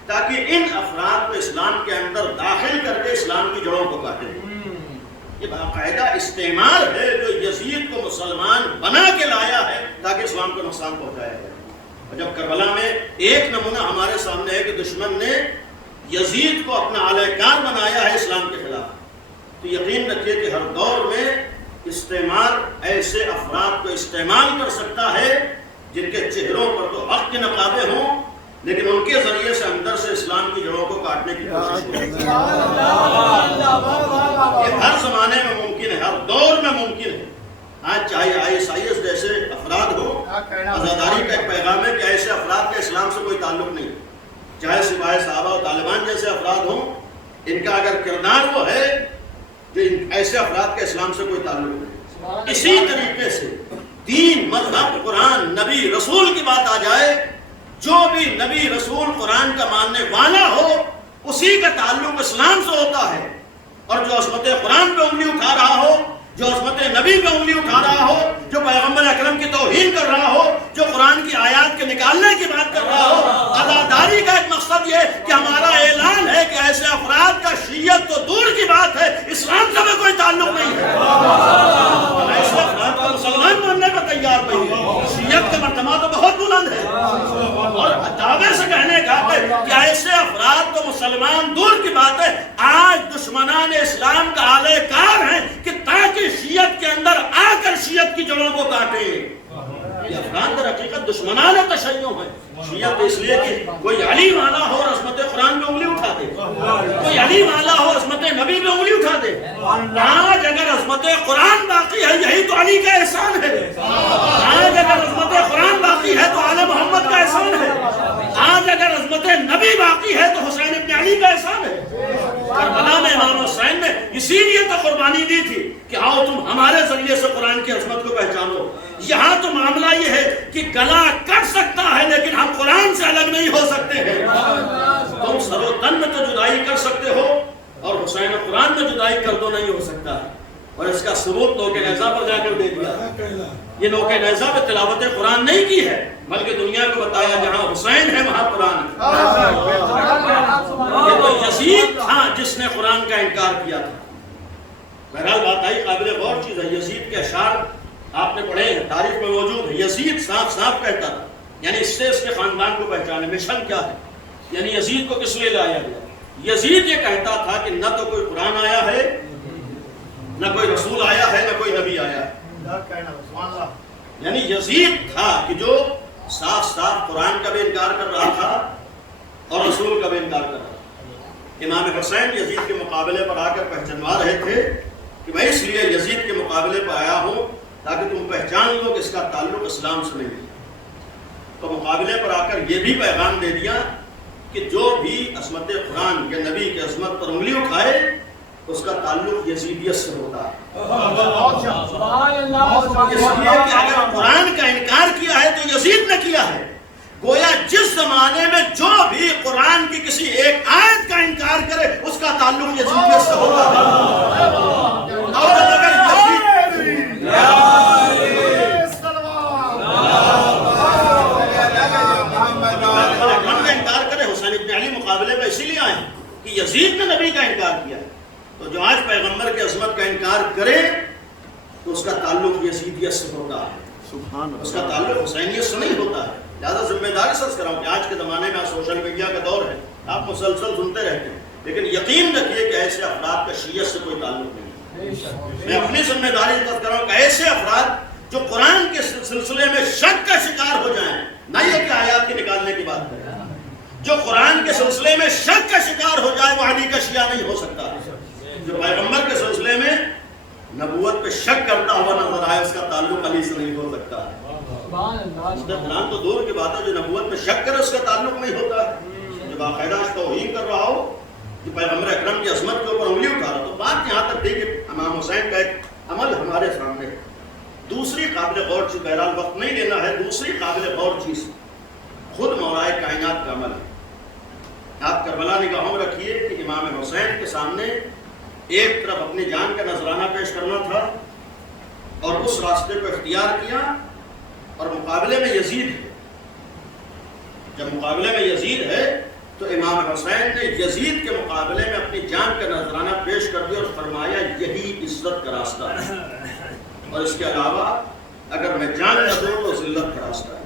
تاکہ ان افراد کو اسلام کے اندر داخل کر کے اسلام کی جڑوں کو کاٹے۔ یہ باقاعدہ استعمال ہے جو یزید کو مسلمان بنا کے لایا ہے تاکہ اسلام کو نقصان پہنچایا جائے۔ اور جب کربلا میں ایک نمونہ ہمارے سامنے ہے کہ دشمن نے یزید کو اپنا اعلی کار بنایا ہے اسلام کے خلاف، تو یقین رکھیے کہ ہر دور میں استعمال ایسے افراد کو استعمال کر سکتا ہے جن کے چہروں پر تو حق کی نقابیں ہوں لیکن ان کے ذریعے سے اندر سے اسلام کی جڑوں کو کاٹنے کی کوشش ہوتی ہے۔ یہ ہر زمانے میں ممکن ہے، ہر دور میں ممکن ہے۔ آج چاہے ISIS جیسے افراد ہو، عزاداری کا ایک پیغام ہے کہ ایسے افراد کا اسلام سے کوئی تعلق نہیں، چاہے سپاہی صحابہ و طالبان جیسے افراد ہوں، ان کا اگر کردار وہ ہے کہ ایسے افراد کا اسلام سے کوئی تعلق نہیں۔ اسی طریقے سے دین، مذہب، قرآن، نبی، رسول کی بات آ جائے، جو بھی نبی، رسول، قرآن کا ماننے والا ہو اسی کا تعلق اسلام سے ہوتا ہے، اور جو عصمت قرآن پہ انگلی اٹھا رہا ہو، جو عصمت نبی پہ انگلی اٹھا رہا ہو، جو پیغمبر اکرم کی توہین کر رہا ہو، جو قرآن کی آیات کے نکالنے کی بات کر رہا ہو، عزاداری کا ایک مقصد یہ کہ ہمارا اعلان ہے کہ ایسے افراد کا شیعت تو دور کی بات ہے، اسلام سے بھی کوئی تعلق نہیں ہے۔ ایسے افراد کا مسلمان ماننے کا تیار نہیں ہے، شیعت کا مرتبہ تو بہت بلند ہے، اور دعوے سے کہنے کا کہ ایسے افراد تو مسلمان دور کی بات ہے، آج دشمنان اسلام کا اعلی کار ہیں کہ تاکہ شیعت کے اندر آ کر شیعت کی جڑوں کو کاٹے۔ یہ افراد در حقیقت دشمنان تشیع ہیں۔ شیعت اس لیے کہ کوئی علی والا ہو اور عصمت قرآن پہ انگلی اٹھا دے، کوئی علی والا ہو عصمت نبی پہ انگلی اٹھا دے۔ آج اگر عصمت قرآن باقی ہے یہی تو علی کا احسان ہے، آج اگر عصمت قرآن باقی ہے تو آل محمد کا احسان ہے، آج اگر عصمت نبی باقی ہے تو حسین ابن علی کا احسان ہے۔ کربلا میں امام حسین نے اسی لیے تو قربانی دی تھی کہ آؤ تم ہمارے ذریعے سے قرآن کی عظمت کو پہچانو۔ یہاں تو معاملہ یہ ہے کہ گلا کٹ سکتا ہے لیکن ہم قرآن سے الگ نہیں ہو سکتے ہیں۔ تم سر و تن میں تو جدائی کر سکتے ہو اور حسین قرآن میں جدائی کر دو نہیں ہو سکتا ہے، اور اس کا ثبوت نوکے نیزہ پر جا کر دے دیا۔ یہ نوکے نیزہ پہ تلاوت قرآن نہیں کی ہے بلکہ دنیا کو بتایا جہاں حسین ہے وہاں قرآن ہے۔ یہ تو یزید تھا جس نے قرآن کا انکار کیا تھا۔ بہرحال بات آئی، قابل غور چیز ہے، یزید کے اشعار آپ نے پڑھے ہیں، تاریخ میں موجود ہے۔ یزید صاف صاف کہتا تھا، یعنی اس سے اس کے خاندان کو پہچانے مشن کیا ہے، یعنی یزید کو کس لیے لایا گیا۔ یزید یہ کہتا تھا کہ نہ تو کوئی قرآن آیا ہے، نہ کوئی رسول آیا ہے، نہ کوئی نبی آیا ہے۔ یعنی یزید تھا کہ جو صاف صاف قرآن کا بھی انکار کر رہا تھا اور رسول کا بھی انکار کر رہا تھا۔ امام حسین یزید کے مقابلے پر آ کر پہچانوا رہے تھے کہ میں اس لیے یزید کے مقابلے پر آیا ہوں تاکہ تم پہچان لو کہ اس کا تعلق اسلام سے نہیں ہے۔ تو مقابلے پر آ کر یہ بھی پیغام دے دیا کہ جو بھی عصمت قرآن یا نبی کی عصمت پر انگلی اٹھائے اس کا تعلق یزیدیت سے ہوتا ہے۔ اس لیے کہ اگر قرآن کا انکار کیا ہے تو یزید نے کیا ہے، گویا جس زمانے میں جو بھی قرآن کی کسی ایک آیت کا انکار کرے اس کا تعلق یزیدیت سے ہوتا ہے۔ اور اگر انکار کرے، حسین ابن علی مقابلے میں اسی لیے آئے کہ یزید نے نبی کا انکار کیا ہے، تو جو آج پیغمبر کی عظمت کا انکار کرے تو اس کا تعلق یزیدیت سے ہوتا ہے، اس کا تعلق حسینیت سے نہیں ہوتا ہے۔ لہٰذا ذمہ داری سے کر رہا ہوں کہ آج کے زمانے میں سوشل میڈیا کا دور ہے، آپ مسلسل سنتے رہتے ہیں، لیکن یقین رکھیے کہ ایسے افراد کا شیعت سے کوئی تعلق نہیں ہے۔ میں اپنی ذمہ داری سے کر رہا ہوں کہ ایسے افراد جو قرآن کے سلسلے میں شک کا شکار ہو جائیں، نہ یہ کہ آیات کے نکالنے کی بات کریں، جو قرآن کے سلسلے میں شک کا شکار ہو جائے وہ علی کا شیعہ نہیں ہو سکتا۔ جو پیغمبر کے سلسلے میں نبوت پہ شک کرتا ہوا نظر آئے اس کا تعلق علی سے نہیں ہو سکتا ہے۔ قرآن تو دور کی بات ہے، جو نبوت میں شک کرے اس کا تعلق نہیں ہوتا ہے۔ جو باقاعدہ توہین کر رہا ہو جو پیغمبر اکرم کی عظمت کے اوپر انگلی اٹھا رہا. تو بات یہاں تک تھی کہ امام حسین کا ایک عمل ہمارے سامنے ہے. دوسری قابل غور چیز، بہرحال وقت نہیں لینا ہے، دوسری قابل غور چیز خود مولائے کائنات کا عمل ہے. آپ کربلا نگاہوں میں رکھیے کہ امام حسین کے سامنے ایک طرف اپنی جان کا نذرانہ پیش کرنا تھا اور اس راستے کو اختیار کیا، اور مقابلے میں یزید ہے. جب مقابلے میں یزید ہے تو امام حسین نے یزید کے مقابلے میں اپنی جان کا نذرانہ پیش کر دیا اور فرمایا یہی عزت کا راستہ ہے، اور اس کے علاوہ اگر میں جان نہ دوں تو ذلت کا راستہ ہے.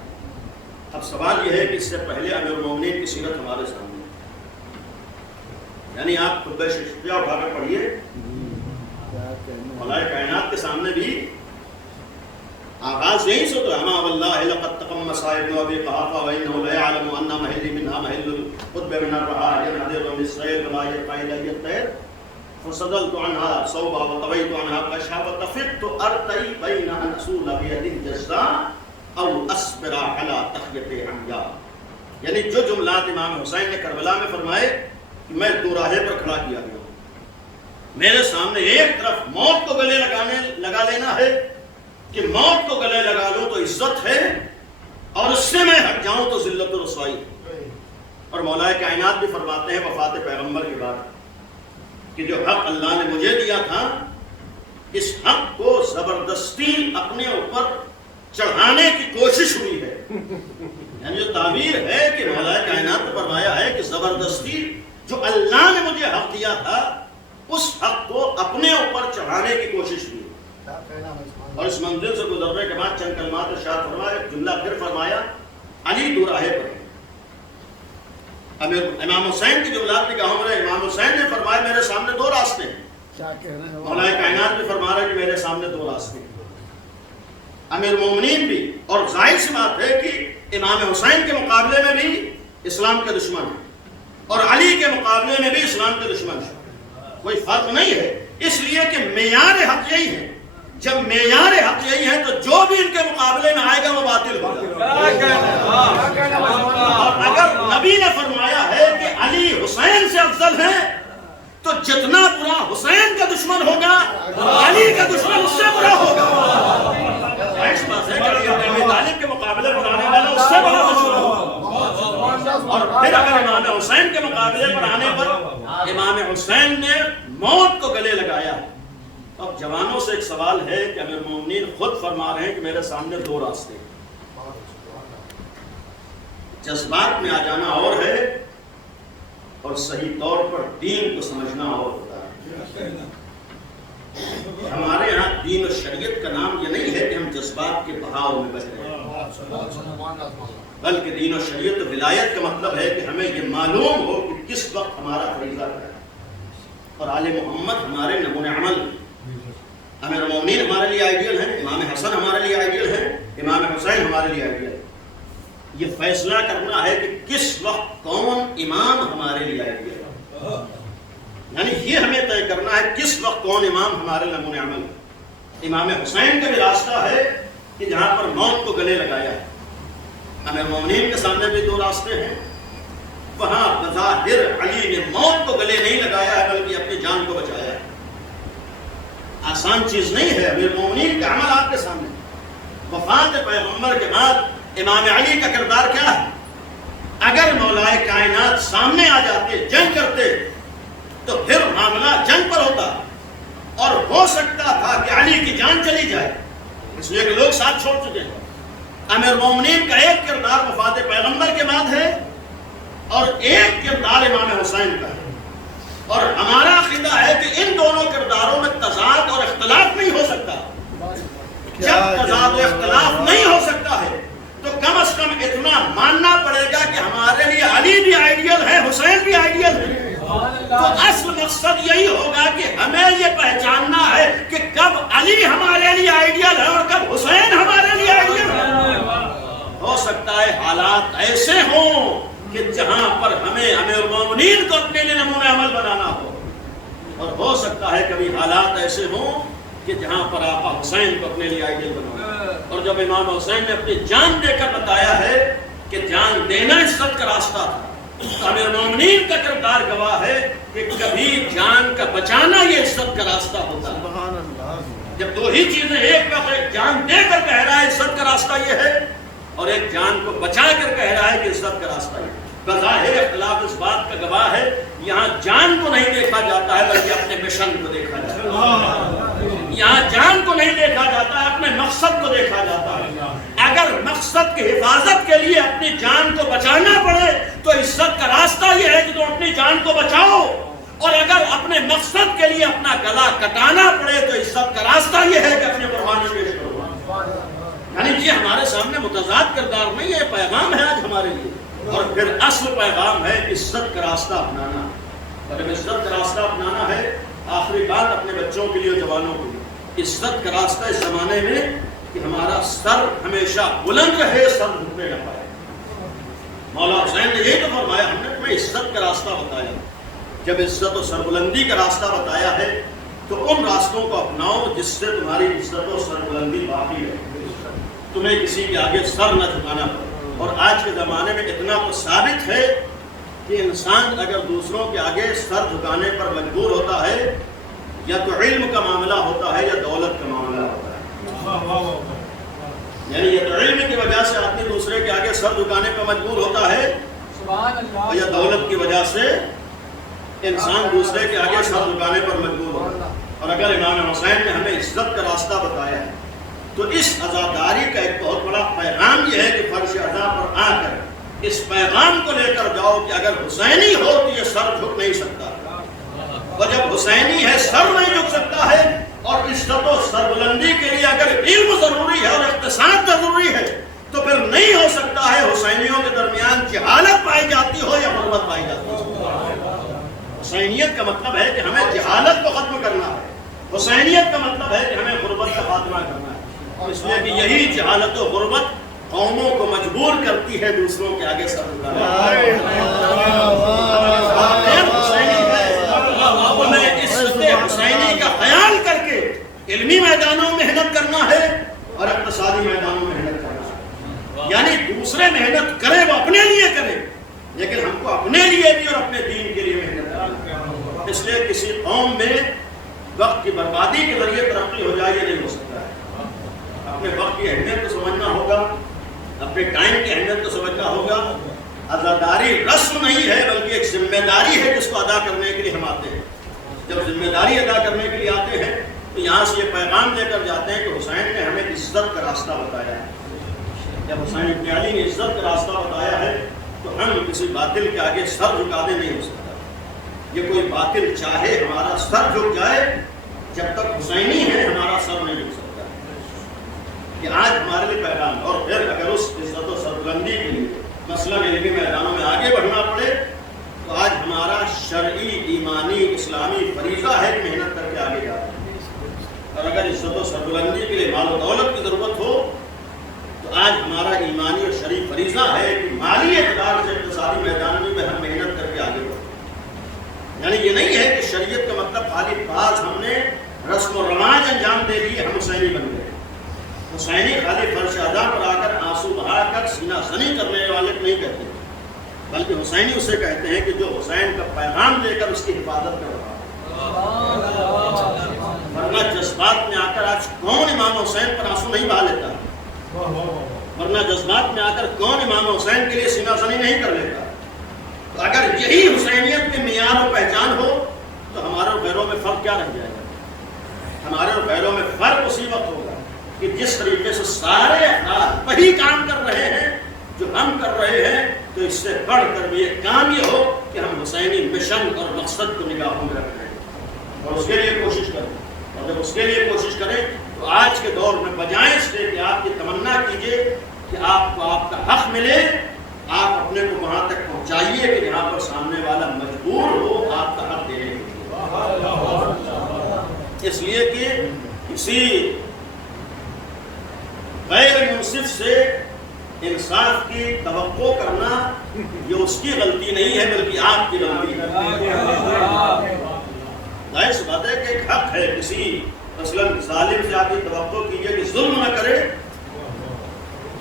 اب سوال یہ ہے کہ اس سے پہلے امیر المومنین کی سیرت ہمارے سامنے، یعنی آپ خطبہ شفیہ اٹھا کر پڑھیے، مولائے کائنات کے سامنے بھی آغاز یہیں سے تو اما واللہ لقد تقم مصائب ابی قحافہ وانه لا يعلم ان محل منها محل القطب من الرعاء ينادر بالسيل ولا يقع الي الطير فصدلت عنها صوبا وطويت عنها قشها وطفقت ارتئي بين ان اصول بيد الجزاء او اصبر على تخية عمياء. یعنی جو جملات امام حسین نے کربلا میں فرمائے کہ میں دو راہے پر کھڑا کیا گیا ہوں، میرے سامنے ایک طرف موت کو گلے لگا لینا ہے کہ موت کو گلے لگا لوں تو عزت ہے، اور اس سے میں ہٹ جاؤں تو ذلت و رسوائی ہے. اور مولا کائنات بھی فرماتے ہیں وفات پیغمبر کے بعد کہ جو حق اللہ نے مجھے دیا تھا، اس حق کو زبردستی اپنے اوپر چڑھانے کی کوشش ہوئی ہے. یعنی جو تعبیر ہے کہ مولا کائنات نے فرمایا ہے کہ زبردستی جو اللہ نے مجھے حق دیا تھا اس حق کو اپنے اوپر چڑھانے کی کوشش ہوئی. اور اس منزل سے گزرنے کے بعد چند کلمات ارشاد فرمایا، جملہ پھر فرمایا علی دو راہے پر. امام حسین کی جملات نگاہوں میں امام حسین نے فرمایا میرے سامنے دو راستے ہیں. مولا کائنات بھی فرما رہا ہے کہ میرے سامنے دو راستے ہیں. امیر مومنین بھی، اور ظاہر سی بات ہے کہ امام حسین کے مقابلے میں بھی اسلام کے دشمن ہیں اور علی کے مقابلے میں بھی اسلام کے دشمن ہیں. کوئی فرق نہیں ہے، اس لیے کہ معیار حق یہی ہے. جب معیار حق یہی ہے تو جو بھی ان کے مقابلے میں آئے گا وہ باطل ہوگا. اور اگر نبی نے فرمایا ہے کہ علی حسین سے افضل ہے تو جتنا برا حسین کا دشمن ہوگا علی کا دشمن اس سے برا ہوگا. اس بات ہے کہ ابی طالب کے مقابلے پر آنے والا اس سے بڑا دشمن ہوگا. اور پھر اگر امام حسین کے مقابلے پر آنے پر امام حسین نے موت کو گلے لگایا. اب جوانوں سے ایک سوال ہے کہ امیر مومنین خود فرما رہے ہیں کہ میرے سامنے دو راستے ہیں. جذبات میں آ جانا اور ہے اور صحیح طور پر دین کو سمجھنا اور ہوتا ہے. ہمارے ہاں دین و شریعت کا نام یہ نہیں ہے کہ ہم جذبات کے بہاؤ میں بچ رہے ہیں، بلکہ دین و شریعت و ولایت کا مطلب ہے کہ ہمیں یہ معلوم ہو کہ کس وقت ہمارا فریضہ ہے. اور آل محمد ہمارے نمونہ عمل ہیں. امیر مومنین ہمارے لیے آئیڈیل ہیں، امام حسن ہمارے لیے آئیڈیل ہیں، امام حسین ہمارے لیے آئیڈیل ہے. یہ فیصلہ کرنا ہے کہ کس وقت کون امام ہمارے لیے آئیڈیل ہے. یعنی یہ ہمیں طے کرنا ہے کس وقت کون امام ہمارے نمونہ عمل ہے. امام حسین کا بھی راستہ ہے کہ جہاں پر موت کو گلے لگایا ہے. امیر مومنین کے سامنے بھی دو راستے ہیں. وہاں بظاہر علی نے موت کو گلے نہیں لگایا ہے بلکہ اپنی جان کو بچایا ہے. آسان چیز نہیں ہے. امیر مومنین کا عمل آپ کے سامنے. وفات پیغمبر کے بعد امام علی کا کردار کیا ہے؟ اگر مولا کائنات سامنے آ جاتے جنگ کرتے تو پھر معاملہ جنگ پر ہوتا اور ہو سکتا تھا کہ علی کی جان چلی جائے، اس لیے کہ لوگ ساتھ چھوڑ چکے ہیں. امیر مومنین کا ایک کردار وفات پیغمبر کے بعد ہے اور ایک کردار امام حسین کا ہے. اور ہمارا عقیدہ ہے کہ ان دونوں کرداروں میں تضاد اور اختلاف نہیں ہو سکتا. جب تضاد و اختلاف نہیں ہو سکتا ہے تو کم از کم اتنا ماننا پڑے گا کہ ہمارے لیے علی بھی آئیڈیل ہے، حسین بھی آئیڈیل ہے. تو اصل مقصد یہی ہوگا کہ ہمیں یہ پہچاننا ہے کہ کب علی ہمارے لیے آئیڈیل ہے اور کب حسین ہمارے لیے آئیڈیل ہے. ہو سکتا ہے حالات ایسے ہوں کہ جہاں پر ہمیں امیر مومنین کو اپنے لیے نمونہ عمل بنانا ہو، اور ہو سکتا ہے کبھی حالات ایسے ہوں کہ جہاں پر آقا حسین کو اپنے لیے آئیڈیل بنانا. اور جب امام حسین نے اپنی جان دے کر بتایا ہے کہ جان دینا عزت کا راستہ تھا امیر مومنین کا کردار گواہ ہے کہ کبھی جان کا بچانا یہ عزت کا راستہ ہوتا ہے. سبحان اللہ. جب دو ہی چیزیں ایک وقت، ایک جان دے کر کہہ رہا ہے عزت کا راستہ یہ ہے، اور ایک جان کو بچا کر کہہ رہا ہے کہ عزت کا راستہ یہ ہے. بظاہر اختلاف اس بات کا گواہ ہے، یہاں جان کو نہیں دیکھا جاتا ہے بلکہ اپنے مشن کو دیکھا جاتا ہے. یہاں جان کو نہیں دیکھا جاتا ہے، اپنے مقصد کو دیکھا جاتا ہے. اگر مقصد کی حفاظت کے لیے اپنی جان کو بچانا پڑے تو عزت کا راستہ یہ ہے کہ تم اپنی جان کو بچاؤ، اور اگر اپنے مقصد کے لیے اپنا گلا کٹانا پڑے تو عزت کا راستہ یہ ہے کہ اپنے قربانی پیش کرو. یعنی یہ ہمارے سامنے متضاد کردار نہیں ہے، پیغام ہے آج ہمارے لیے. اور پھر اصل پیغام ہے عزت کا راستہ اپنانا. اور جب عزت کا راستہ اپنانا ہے، آخری بات اپنے بچوں کے لیے اور جوانوں کے لیے، عزت کا راستہ اس زمانے میں کہ ہمارا سر ہمیشہ بلند رہے، سر جھکنے نہ پائے. مولا حسین نے یہی تو فرمایا، ہم نے تمہیں عزت کا راستہ بتایا. جب عزت و سربلندی کا راستہ بتایا ہے تو ان راستوں کو اپناؤ جس سے تمہاری عزت و سربلندی باقی رہے، تمہیں کسی کے آگے سر نہ جھکانا پڑے. اور آج کے زمانے میں اتنا تو ثابت ہے کہ انسان اگر دوسروں کے آگے سر جھکانے پر مجبور ہوتا ہے، یا تو علم کا معاملہ ہوتا ہے یا دولت کا معاملہ ہوتا ہے. یعنی یا تو علم کی وجہ سے آدمی دوسرے کے آگے سر جھکانے پر مجبور ہوتا ہے، اور یا دولت کی وجہ سے انسان دوسرے کے آگے سر جھکانے پر مجبور ہوتا ہے. اور اگر امام حسین نے ہمیں عزت کا راستہ بتایا ہے تو اس عزاداری کا ایک بہت بڑا پیغام یہ ہے کہ فرش عزا پر آ کر اس پیغام کو لے کر جاؤ کہ اگر حسینی ہو تو یہ سر جھک نہیں سکتا، اور جب حسینی ہے سر نہیں جھک سکتا ہے. اور عزت و سربلندی کے لیے اگر علم ضروری ہے اور اقتصاد ضروری ہے تو پھر نہیں ہو سکتا ہے حسینیوں کے درمیان جہالت پائی جاتی ہو یا غربت پائی جاتی ہو. حسینیت کا مطلب ہے کہ ہمیں جہالت کو ختم کرنا ہے، حسینیت کا مطلب ہے کہ ہمیں غربت کا خاتمہ کرنا ہے. اس لیے کہ یہی جہالت و غربت قوموں کو مجبور کرتی ہے دوسروں کے آگے سر جھکانے. حسینی کا خیال کر کے علمی میدانوں میں محنت کرنا ہے اور اقتصادی میدانوں میں محنت کرنا ہے. یعنی دوسرے محنت کرے وہ اپنے لیے کرے، لیکن ہم کو اپنے لیے بھی اور اپنے دین کے لیے محنت کرنا. اس لیے کسی قوم میں وقت کی بربادی کے ذریعے ترقی ہو جائے یہ نہیں ہو سکتا ہے. اپنے وقت کی اہمیت کو سمجھنا ہوگا، اپنے ٹائم کی اہمیت کو سمجھنا ہوگا. عزاداری رسم نہیں ہے بلکہ ایک ذمہ داری ہے جس کو ادا کرنے کے لیے ہم آتے ہیں. جب ذمہ داری ادا کرنے کے لیے آتے ہیں تو یہاں سے یہ پیغام لے کر جاتے ہیں کہ حسین نے ہمیں عزت کا راستہ بتایا ہے. جب حسین ابن علی نے عزت کا راستہ بتایا ہے تو ہم کسی باطل کے آگے سر جھکانے نہیں ہو سکتا. یہ کوئی باطل چاہے ہمارا سر جھک جائے، جب تک حسینی ہے ہمارا سر نہیں جھک سکتا. کہ آج ہمارے لیے پیغام. اور پھر اگر اس عزت و سربلندی کے لیے مثلاً علمی میدانوں میں آگے بڑھنا پڑے تو آج ہمارا شرعی، ایمانی، اسلامی فریضہ ہے کہ محنت کر کے آگے جاتے ہیں. اور اگر عزت و سربلندی کے لیے مال و دولت کی ضرورت ہو تو آج ہمارا ایمانی اور شرعی فریضہ ہے کہ مالی اعتبار سے اقتصادی میدان میں ہم محنت کر کے آگے بڑھیں. یعنی یہ نہیں ہے کہ شریعت کا مطلب خالی بعض ہم نے رسم و رواج انجام دے دیے ہم حسینی بن گئے. حسینی خالی فرش ادا پر آ کر آنسو بہا کر سینہ زنی کرنے والے کو نہیں کہتے، بلکہ حسینی اسے کہتے ہیں کہ جو حسین کا پیغام دے کر اس کی حفاظت کر رہا ہے. ورنہ جذبات میں آ کر آج کون امام حسین پر آنسو نہیں بہا لیتا؟ ورنہ جذبات میں آ کر کون امام حسین کے لیے سینہ زنی نہیں کر لیتا؟ تو اگر یہی حسینیت کے معیار و پہچان ہو تو ہمارے اور غیروں میں فرق کیا رہ جائے گا؟ ہمارے اور غیروں میں فرق اسی وقت ہوگا کہ جس طریقے سے سارے افراد وہی کام کر رہے ہیں جو ہم کر رہے ہیں، تو اس سے بڑھ کر بھی ایک کام یہ ہو کہ ہم حسینی مشن اور مقصد کو نگاہوں میں رکھ رہے ہیں اور اس کے لیے کوشش کریں. اور جب اس کے لیے کوشش کریں تو آج کے دور میں بجائے اس کے کہ آپ یہ تمنا کیجئے کہ آپ کو آپ کا حق ملے، آپ اپنے کو وہاں تک پہنچائیے کہ جہاں پر سامنے والا مجبور ہو آپ کا حق دینے کے لیے. اس لیے کہ کسی غیر منصف سے انصاف کی توقع کرنا یہ اس کی غلطی نہیں ہے بلکہ آپ کی غلطی ہے. ظاہر سی بات ہے کہ ایک حق ہے کسی مثلاً ظالم سے آپ یہ توقع کیجئے کہ ظلم نہ کرے،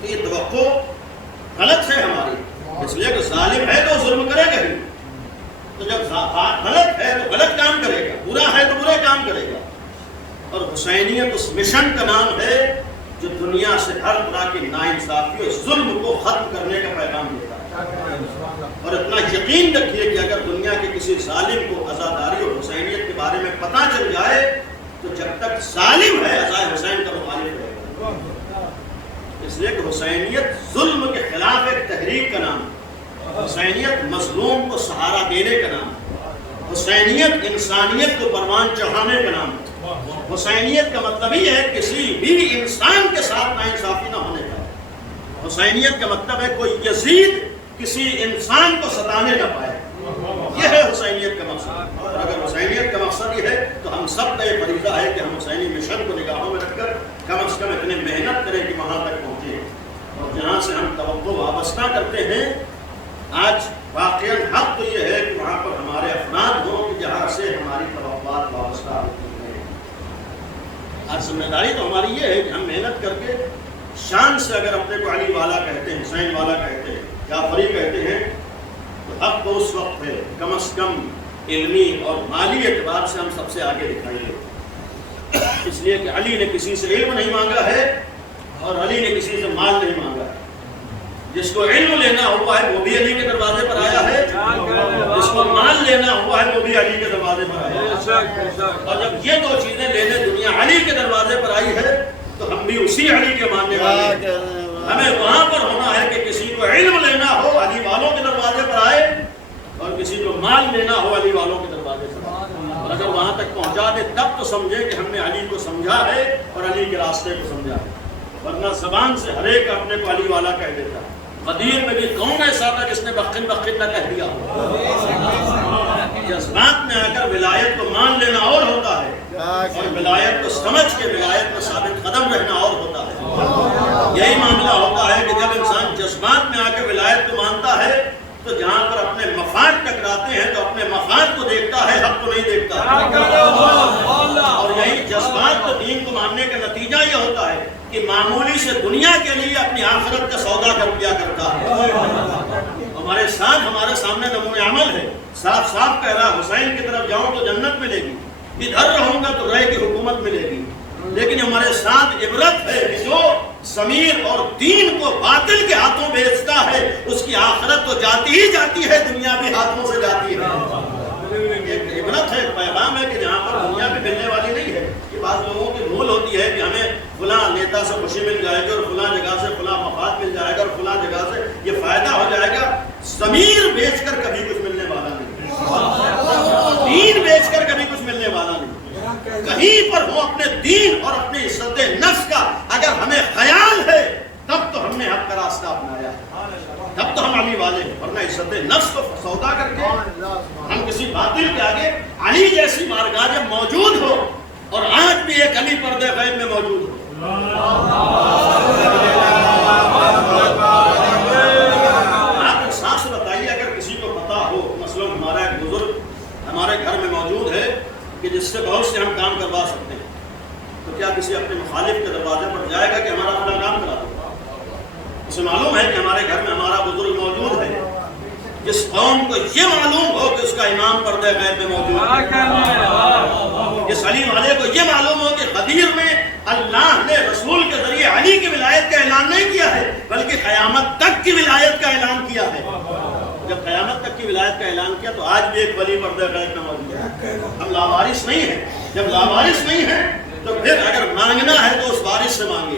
تو یہ توقع غلط ہے ہماری. اس لیے کہ ظالم ہے تو ظلم کرے گا ہی، تو جب غلط ہے تو غلط کام کرے گا، برا ہے تو برے کام کرے گا۔ اور حسینیت اس مشن کا نام ہے جو دنیا سے ہر طرح کی ناانصافی اور ظلم کو ختم کرنے کا پیغام دیتا ہے۔ اور اتنا یقین رکھیے کہ اگر دنیا کے کسی ظالم کو عزاداری اور حسینیت کے بارے میں پتہ چل جائے تو جب تک ظالم ہے عزا حسین کا مخالف رہے گا۔ اس لیے کہ حسینیت ظلم کے خلاف ایک تحریک کا نام ہے، حسینیت مظلوم کو سہارا دینے کا نام ہے، حسینیت انسانیت کو پروان چڑھانے کا نام ہے۔ حسینیت کا مطلب ہی ہے کسی بھی انسان کے ساتھ ناانصافی نہ ہونے کا۔ حسینیت کا مطلب ہے کوئی یزید کسی انسان کو ستانے نہ پائے، یہ ہے حسینیت کا مقصد۔ اور اگر حسینیت کا مقصد یہ ہے تو ہم سب کا یہ فریضہ ہے کہ ہم حسینی مشن کو نگاہوں میں رکھ کر کم از کم اتنی محنت کریں کہ وہاں تک پہنچے، اور جہاں سے ہم توقع وابستہ کرتے ہیں آج واقعاً حق تو یہ ہے کہ وہاں پر ہمارے افراد ہوں کہ جہاں سے ہماری توقعات وابستہ ہوتی ہیں۔ آج ذمہ داری تو ہماری یہ ہے کہ ہم محنت کر کے شان سے اگر اپنے کو علی والا کہتے ہیں، حسین والا کہتے ہیں، جعفری کہتے ہیں، تو حق تو اس وقت ہے کم از کم علمی اور مالی اعتبار سے ہم سب سے آگے دکھائیے، اس لیے کہ علی نے کسی سے علم نہیں مانگا ہے اور علی نے کسی سے مال نہیں مانگا ہے۔ جس کو علم لینا ہوا ہے وہ بھی علی کے دروازے پر آیا ہے، جس کو مال لینا ہوا ہے وہ بھی علی کے دروازے پر آیا ہے۔ اور جب یہ دو چیزیں لینے دنیا علی کے دروازے پر آئی ہے تو ہم بھی اسی علی کے ماننے والے ہیں۔ ہمیں وہاں پر ہونا ہے کہ کسی کو علم لینا ہو علی والوں کے دروازے پر آئے اور کسی کو مال لینا ہو علی والوں کے دروازے پر آئے، اور اگر وہاں تک پہنچا دے تب تو سمجھے کہ ہم نے علی کو سمجھا ہے اور علی کے راستے کو سمجھا ہے، ورنہ زبان سے ہر ایک اپنے کو علی والا کہہ دیتا ہے۔ غدیر میں بھی کون ایسا تھا جس نے بخن بخن نہ کہہ دیا ہو؟ جذبات میں آ کر ولایت کو مان لینا اور ہوتا ہے، اور ولایت کو سمجھ کے ولایت میں ثابت قدم رہنا اور ہوتا ہے۔ یہی معاملہ ہوتا ہے کہ جب انسان جذبات میں آ کے ولایت کو مانتا ہے تو جہاں پر اپنے مفاد ٹکراتے ہیں تو اپنے مفاد کو دیکھتا ہے، حق کو نہیں دیکھتا۔ اور یہی جذبات کو دین کو ماننے کا نتیجہ یہ ہوتا ہے کہ معمولی سے دنیا کے لیے اپنی آخرت کا سودا کر دیا کرتا ہے۔ ہمارے ساتھ ہمارے سامنے نمونہ عمل ہے، صاف صاف کہہ رہا حسین کی طرف جاؤں تو جنت ملے گی، ادھر رہوں گا تو رے کی حکومت ملے گی، لیکن ہمارے ساتھ عبرت ہے کہ جو ضمیر اور دین کو باطل کے ہاتھوں بیچتا ہے اس کی آخرت تو جاتی ہی جاتی ہے، دنیا بھی ہاتھوں سے جاتی ہے۔ ایک عبرت ہے، پیغام ہے کہ جہاں پر دنیا بھی ملنے والی نہیں ہے۔ یہ بعض لوگوں کی بھول ہوتی ہے کہ ہمیں فلاں نیتا سے خوشی مل جائے گی اور فلاں جگہ سے فلاں مفاد مل جائے گا اور فلاں جگہ سے یہ فائدہ ہو جائے گا۔ ضمیر بیچ کر کبھی کچھ ملنے والا نہیں، دین بیچ کر کبھی کچھ ملنے والا نہیں۔ کہیں پر ہو اپنے دین اور اپنی عزت نفس کا اگر ہمیں خیال ہے تب تو ہم نے حق کا راستہ اپنایا ہے، تب تو ہم علی والے ہیں، ورنہ عزت نفس کو سودا کر کے ہم کسی باطل کے آگے علی جیسی بارگاہ جب موجود ہو، اور آج بھی ایک علی پردے غیب میں موجود ہو۔ آپ احساس بتائیے اگر کسی کو پتا ہو، مثلا ہمارا ایک بزرگ ہمارے گھر میں موجود ہے کہ جس سے بہت سے ہم کام کروا سکتے ہیں، تو کیا کسی اپنے مخالف کے دروازے پر جائے گا کہ ہمارا اپنا کام کرا دو؟ اسے معلوم ہے کہ ہمارے گھر میں ہمارا بزرگ موجود ہے۔ جس قوم کو یہ معلوم ہو کہ اس کا امام پردے غیب میں موجود ہے، جس علی والے کو یہ معلوم ہو کہ غدیر میں اللہ نے رسول کے ذریعے علی کی ولایت کا اعلان نہیں کیا ہے بلکہ قیامت تک کی ولایت کا اعلان کیا ہے۔ جب قیامت تک کی ولایت کا اعلان کیا تو آج بھی ایک ولی پردے غیب میں موجود ہے۔ ہم لاوارث نہیں ہیں، جب لاوارث نہیں ہیں تو پھر اگر مانگنا ہے تو اس وارث سے مانگے،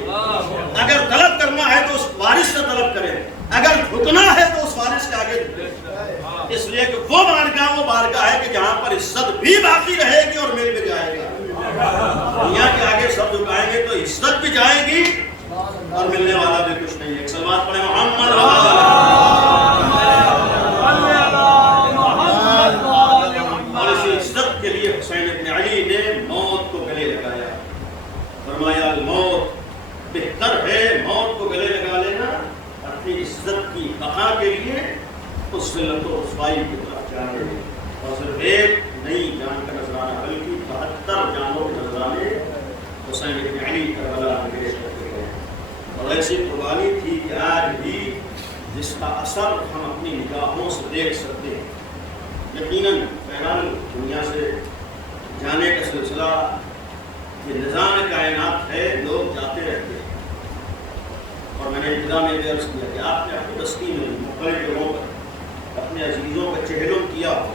اگر طلب کرنا ہے تو اس وارث سے طلب کریں، اگر جھکنا ہے تو اس وارث کے آگے جھکیں، اس لیے کہ وہ بارگاہ ہے کہ جہاں پر عزت بھی باقی رہے گی اور مل بھی جائے گا۔ دنیا کے آگے سب جھکائیں گے تو عزت بھی جائے گی اور ملنے والا بھی کچھ نہیں ہے۔ ایک سلوات پڑھیں محمد اور اسی عزت کے لیے حسین ابن علی نے موت کو گلے لگایا، فرمایا الموت بہتر ہے، موت کو گلے لگا لینا اپنی عزت کی بقا کے لیے اس ذلت و رسوائی کی طرف جانے، اور صرف ایک نئی جان کا نذرانہ بلکہ 72 جانوں کے نذرانے حسین ابن علی کربلا میں پیش کرتے گئے، اور ایسی قربانی تھی کہ آج بھی جس کا اثر ہم اپنی نگاہوں سے دیکھ سکتے ہیں۔ یقیناً بہرحال دنیا سے جانے کا سلسلہ یہ نظام کائنات ہے، لوگ جاتے رہتے ہیں، اور میں نے ابتدا میں بھی عرض کیا کہ آپ نے اپنی بستی میں مختلف جگہوں پر اپنے عزیزوں کا چہلم کیا ہو،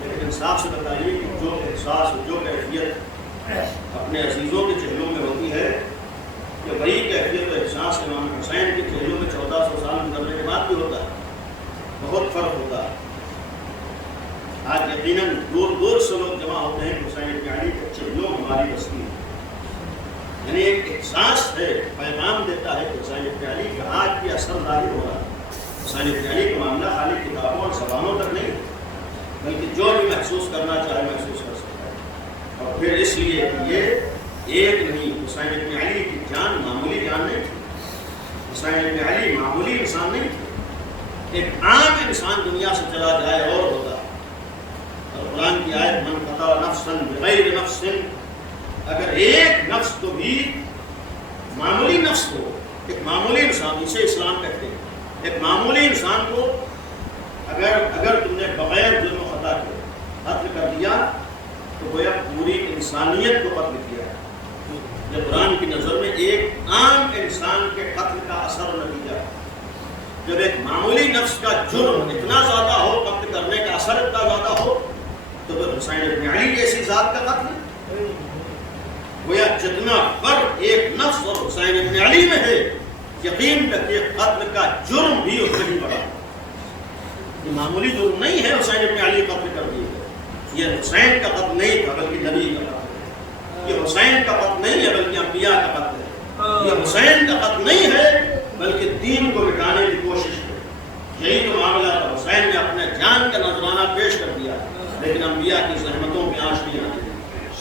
لیکن انصاف سے بتائیے کہ جو احساس جو کیفیت اپنے عزیزوں کے چہلوں میں ہوتی ہے کہ وہی کیفیت و احساس امام حسین کے چہلوں میں 1400 سال گزرنے کے بعد بھی ہوتا ہے، بہت فرق ہوتا ہے۔ آج یقیناً دور دور سے لوگ جمع ہوتے ہیں حسین ابن علی کے چہلوں ہماری بستی ہے، یعنی ایک احساس ہے، پیغام دیتا ہے کہ حسین ابن علی کا آج بھی اثر ظاہر ہو رہا ہے۔ حسین ابن علی کا معاملہ خالی کتابوں اور زبانوں تک نہیں ہے، بلکہ جو بھی محسوس کرنا چاہے محسوس کر سکتا ہے، اور پھر اس لیے کہ یہ ایک نہیں، حسین ابن علی کی جان معمولی جان نہیں تھی، حسین ابن علی معمولی انسان نہیں تھے، ایک عام انسان دنیا سے چلا جائے اور ہوتا ہے۔ اور قرآن کی آیت من قتل نفسا بغیر نفس، اگر ایک نفس تو بھی معمولی نفس ہو، ایک معمولی انسان، اسے اسلام کہتے ہیں، ایک معمولی انسان کو اگر تم نے بغیر ظلم و خطا کے قتل کر دیا تو گویا پوری انسانیت کو قتل کیا ہے۔ یہ قرآن کی نظر میں ایک عام انسان کے قتل کا اثر و نتیجہ ہے۔ جب ایک معمولی نفس کا جرم اتنا زیادہ ہو، قتل کرنے کا اثر اتنا زیادہ ہو، تو پھر حسین ابن علی جیسی ذات کا قتل گویا جتنا فرق ایک نفس اور حسین ابن علی میں ہے، یقین رکھیے قتل کا جرم بھی اس سے بھی بڑا۔ یہ معمولی جرم نہیں ہے حسین ابن علی قتل کر دیے، یہ حسین کا قتل نہیں تھا بلکہ نبی کا قتل، یہ حسین کا قتل نہیں ہے بلکہ انبیاء کا قتل ہے، یہ حسین کا قتل نہیں ہے بلکہ دین کو مٹانے کی کوشش ہے۔ یہی تو معاملہ تھا، حسین نے اپنے جان کا نذرانہ پیش کر دیا، لیکن انبیاء کی زحمتوں پہ آنچ نہیں آتی۔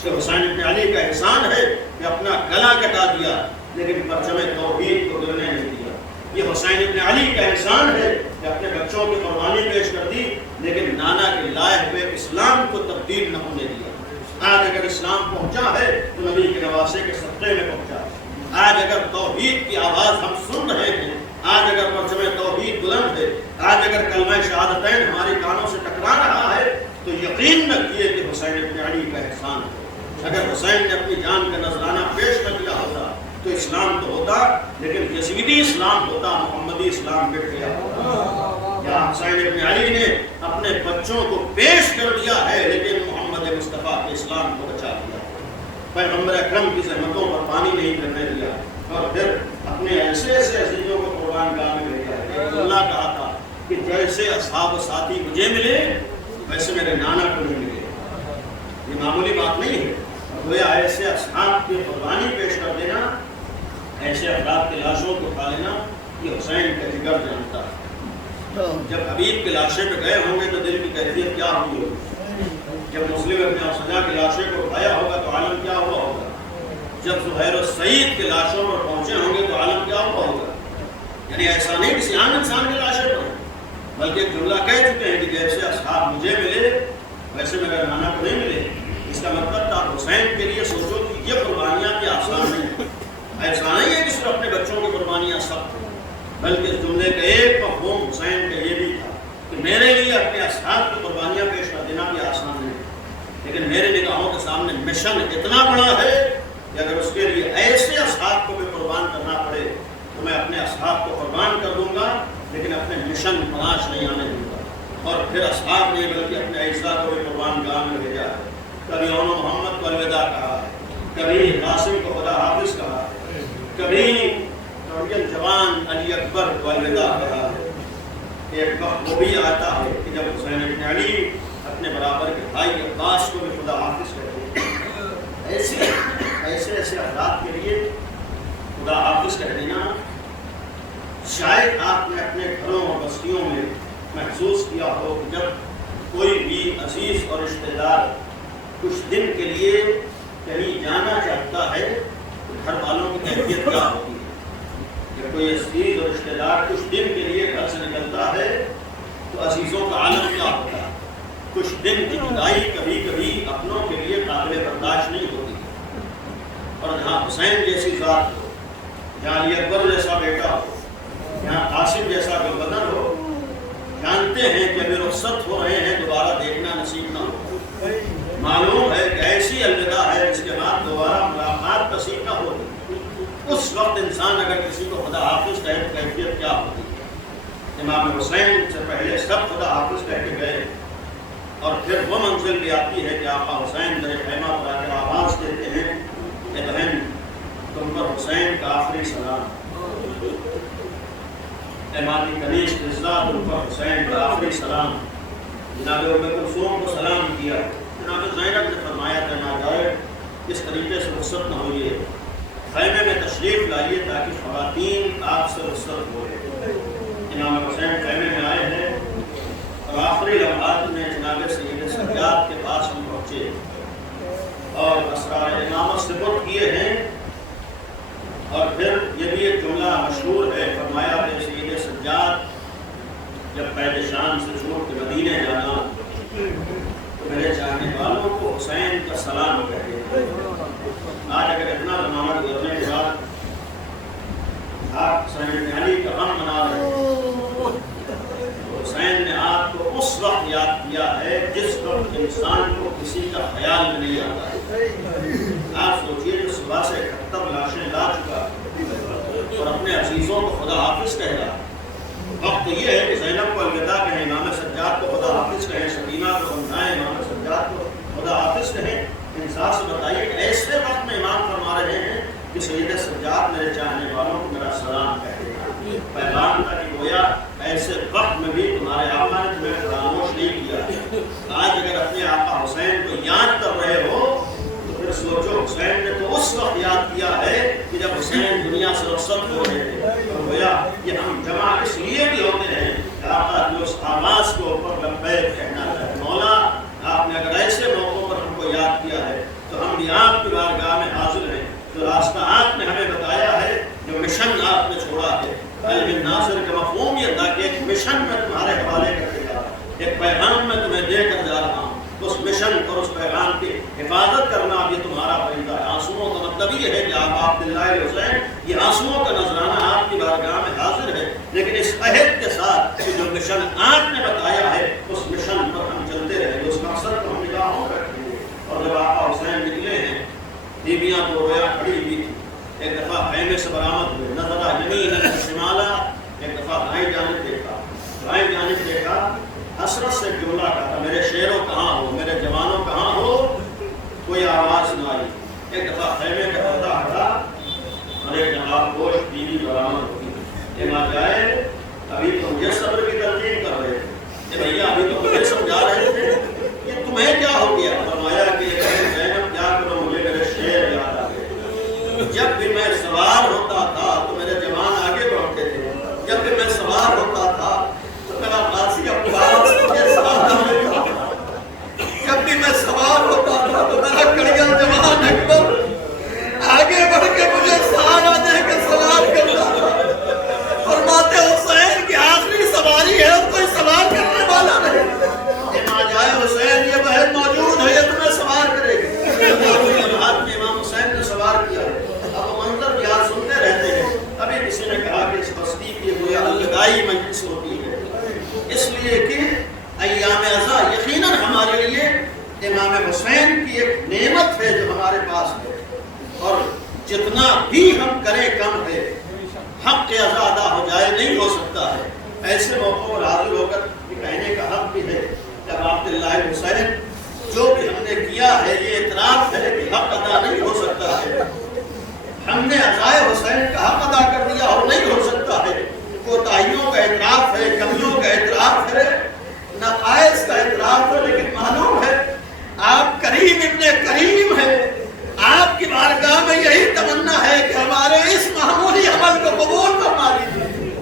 کہ حسین ابن علی کا احسان ہے کہ اپنا گلا کٹا دیا لیکن پرچم توحید کو گرنے نہیں دیا۔ یہ حسین ابن علی کا احسان ہے کہ اپنے بچوں کی قربانی پیش کر دی لیکن نانا کے لائے ہوئے اسلام کو تبدیل نہ ہونے دیا۔ آج اگر اسلام پہنچا ہے تو نبی کے نواسے کے صدقے میں پہنچا۔ آج اگر توحید کی آواز ہم سن رہے ہیں، آج اگر پرچم توحید بلند ہے، آج اگر کلمہ شہادتین ہمارے کانوں سے ٹکرا رہا ہے تو یقین رکھیے کہ حسین ابن علی کا احسان ہے۔ اگر حسین نے اپنی جان کا نذرانہ پیش نہ کیا ہوتا تو اسلام تو ہوتا لیکن یزیدی اسلام ہوتا، محمدی اسلام مٹ گیا ہوتا۔ یا حسین ابن علی نے اپنے بچوں کو پیش کر دیا ہے لیکن محمد مصطفیٰ کے اسلام کو بچا دیا، پیغمبر اکرم کی زحمتوں پر پانی نہیں کرنے دیا، اور پھر اپنے ایسے ایسے عزیزوں کو قربان گاہ میں بھیجا ہے۔ اللہ کہا تھا کہ جیسے اصحاب و ساتھی مجھے ملے ویسے میرے نانا کو نہیں ملے۔ یہ معمولی بات نہیں ہے، گویا ایسے اصحاب کی قربانی پیش کر دینا، ایسے افراد کی لاشوں کو اٹھا لینا، یہ حسین کا جگر جانتا ہے۔ جب حبیب کے لاشے پہ گئے ہوں گے تو دل کی کیفیت کیا ہوئی ہوگی؟ جب مسلم ابن افسجہ کے لاشے کو اٹھایا ہوگا تو عالم کیا ہوا ہوگا؟ جب زہیر و سعید کے لاشوں پر پہنچے ہوں گے تو عالم کیا ہوا ہوگا؟ یعنی ایسا نہیں کسی عام انسان کے لاشے پر، بلکہ ایک جملہ کہہ چکے ہیں کہ جیسے اصحاب مجھے ملے ویسے میرے نانا کو نہیں ملے۔ اس کا مطلب تھا حسین کے لیے سوچو کہ یہ قربانیاں بھی آسان نہیں ہیں، ایسا نہیں ہے کہ صرف اپنے بچوں کی قربانیاں سخت ہیں، بلکہ اس جملے کا ایک مفہوم حسین کا یہ بھی تھا کہ میرے لیے اپنے اصحاب کی قربانیاں پیش کر دینا بھی آسان نہیں، لیکن میرے نگاہوں کے سامنے مشن اتنا بڑا ہے کہ اگر اس کے لیے ایسے اصحاب کو بھی قربان کرنا پڑے تو میں اپنے اصحاب کو قربان کر دوں گا لیکن اپنے مشن تلاش نہیں آنے دوں گا۔ اور پھر اصحاب نے بلکہ اپنے اجزاء کو بھی قربان گاہ میں بھیجا ہے۔ کبھی اون محمد کو الوداع کہا ہے، کبھی قاسم کو خدا حافظ کہا ہے، کبھی جوان علی اکبر کو الوداع کہا ہے۔ ایک وقت وہ بھی آتا ہے کہ جب حسین ابن علی اپنے برابر کے بھائی عباس کو بھی خدا حافظ کہتے ہیں۔ ایسے ایسے افراد کے لیے خدا حافظ کہہ دینا، شاید آپ نے اپنے گھروں اور بستیوں میں محسوس کیا ہو کہ جب کوئی بھی عزیز اور رشتہ دار کچھ دن کے لیے کہیں جانا چاہتا ہے تو گھر والوں کی کیفیت کیا ہوتی ہے۔ جب کوئی عزیز اور رشتہ دار کچھ دن کے لیے گھر سے نکلتا ہے تو عزیزوں کا عالم کیا ہوتا ہے۔ کچھ دن کی جدائی کبھی کبھی اپنوں کے لیے قابل برداشت نہیں ہوتی، اور جہاں حسین جیسی ذات ہو، جہاں علی اکبر جیسا بیٹا ہو، جہاں قاسم جیسا وقت انسان اگر کسی کو خدا حافظ کہے تو کیفیت کیا ہوتی ہے؟ امام حسین سے پہلے سب خدا حافظ کہہ کے گئے، اور پھر وہ منزل بھی آتی ہے کہ آقا حسین میرے خیمہ پر آ کر آواز دیتے ہیں کہ بہن تم پر حسین کا آخری سلام، اے ماتی کنیز رضا تم پر حسین کا آخری سلام۔ جناب ام کلثوم کو سلام کیا، جناب زینب نے فرمایا کہ ناجائے اس طریقے سے رخصت نہ ہوئیے، خیمے میں تشریف لائیے تاکہ خواتین آپ سے رخصت ہوئے۔ امام حسین خیمے میں آئے ہیں اور آخری لمحات میں جناب سید سجاد کے پاس ہم پہنچے اور اسرار امامت سپرد کیے ہیں، اور پھر یہ بھی ایک جملہ مشہور ہے، فرمایا کہ سید سجاد جب قید شام سے چھوڑ کے مدینے جانا تو میرے چاہنے والوں کو حسین کا سلام کہے۔ آج اگر اتنا زمانہ گزرنے کے بعد آپ حسین علی کا غم منا رہے ہیں، حسین نے آپ کو اس وقت یاد کیا ہے جس وقت انسان کو کسی کا خیال میں نہیں آتا ہے۔ آپ سوچئے جو صبح سے 71 لاشیں لا چکا اور اپنے عزیزوں کو خدا حافظ کہے گا، وقت یہ ہے کہ زینب کو الوداع کہیں، امام سجاد کو خدا حافظ کہیں، سکینہ کو سمجھائیں، امام سجاد کو خدا حافظ کہیں۔ انصاف سے بتائیے کہ ایسے وقت میں امام فرما رہے ہیں کہ سید سجاد میرے چاہنے والوں کو میرا سلام کہے گا۔ پیغام تھا کہ گویا ایسے وقت میں بھی تمہارے آقا نے تمہیں خاموش نہیں کیا۔ آج اگر اپنے آقا حسین کو یاد کر رہے ہو تو پھر سوچو حسین نے تو اس وقت یاد کیا ہے کہ جب حسین دنیا سے رخصت ہو رہے تھے، اور گویا یہ ہم جمع اس لیے بھی ہوتے ہیں کہ آقا جو اس آواز کو اوپر لبیک کہنا ہے۔ مولا آپ نے اگر ایسے موقعوں پر ہم کو یاد کیا ہے تو ہم بھی آپ کی بارگاہ میں حاضر ہیں۔ جو راستہ آپ نے ہمیں بتایا ہے، جو مشن آپ نے چھوڑا ہے، علم ناصر کا مفہوم یہ تھا کہ ایک مشن میں تمہارے حوالے کر کے جا رہا ہوں، ایک پیغام میں تمہیں دے کر جا رہا ہوں، اس مشن اور اس پیغام کی حفاظت کرنا بھی تمہارا فریضہ ہے۔ آنسوؤں کا مطلب یہ ہے کہ آپ عبداللہ حسین، یہ آنسوؤں کا نذرانہ آپ کی بارگاہ میں حاضر ہے، لیکن اس عہد کے ساتھ کہ جو مشن آپ نے بتایا ہے اس مشن پر ہم چلتے رہیں گے، اس مقصد کو ہم نگاہوں میں رکھیں گے۔ اور جب آقا حسین نکلے ہیں، بیویاں تو رویا کھڑی ہوئی تھی، ایک دفعہ خیمے سے برآمد ہوئے، نظر یمیناً شمالا، ایک دفعہ دائیں جانب دیکھا، دائیں جانب دیکھا، حسرت سے جملہ کہا، میرے شیروں کہاں ہو، میرے جوانوں کہاں ہو، کوئی آواز نہ آئی۔ ایک دفعہ خیمے کا پردہ ہٹا اور ایک جناب گوش بیوی برآمد ہوئی، کہ ماں جائے ابھی تو مجھے صبر کی تلقین کر رہے تھے، کہ بھیا ابھی تو مجھے سمجھا رہے تھے کہ تمہیں کیا ہو گیا؟ فرمایا کہ زینب کیا کرو، مجھے میرے شیر یاد آ گئے، جب بھی میں سوار ہوتا تھا تو میرے جوان آگے بڑھتے تھے، جب بھی میں سوار ہوتا تھا تو میرا قاضی عباس مجھے ساتھ میں تھا، جب بھی میں سوار ہوتا تھا تو میرا کڑیل جوان اکبر آگے بڑھ کے مجھے سہارا دے کے سوار کرتا تھا۔ فرماتے حسین کی آخری سواری ہے اور کوئی سوار کرنے والا نہیں، جائے حسین یہ بہن موجود ہے، یہ تمہیں سوار کرے گی۔ امام حسین نے سوار کیا، اب منظر یاد سنتے رہتے ہیں۔ ابھی کسی نے کہا کہ اس بستی کی گویا الوداعی مجلس ہوتی ہے، اس لیے کہ ایام ازا یقیناً ہمارے لیے امام حسین کی ایک نعمت ہے جو ہمارے پاس ہے، اور جتنا بھی ہم کریں کم ہے، حق ازا ادا ہو جائے نہیں ہو سکتا ہے۔ ایسے موقعوں پر حاضر ہو کر یہ کہنے کا حق بھی ہے کہ عبداللہ حسین جو بھی ہم نے کیا ہے یہ اعتراف ہے کہ حق ادا نہیں ہو سکتا ہے، ہم نے عزائے حسین کا حق ادا کر دیا اور نہیں ہو سکتا ہے، کوتاہیوں کا اعتراف ہے، کمیوں کا اعتراف ہے، نقائص کا اعتراف ہے، لیکن معلوم ہے آپ کریم ابن کریم ہے، آپ کی بارگاہ میں یہی تمنا ہے کہ ہمارے اس معمولی عمل کو قبول فرما لیجیے،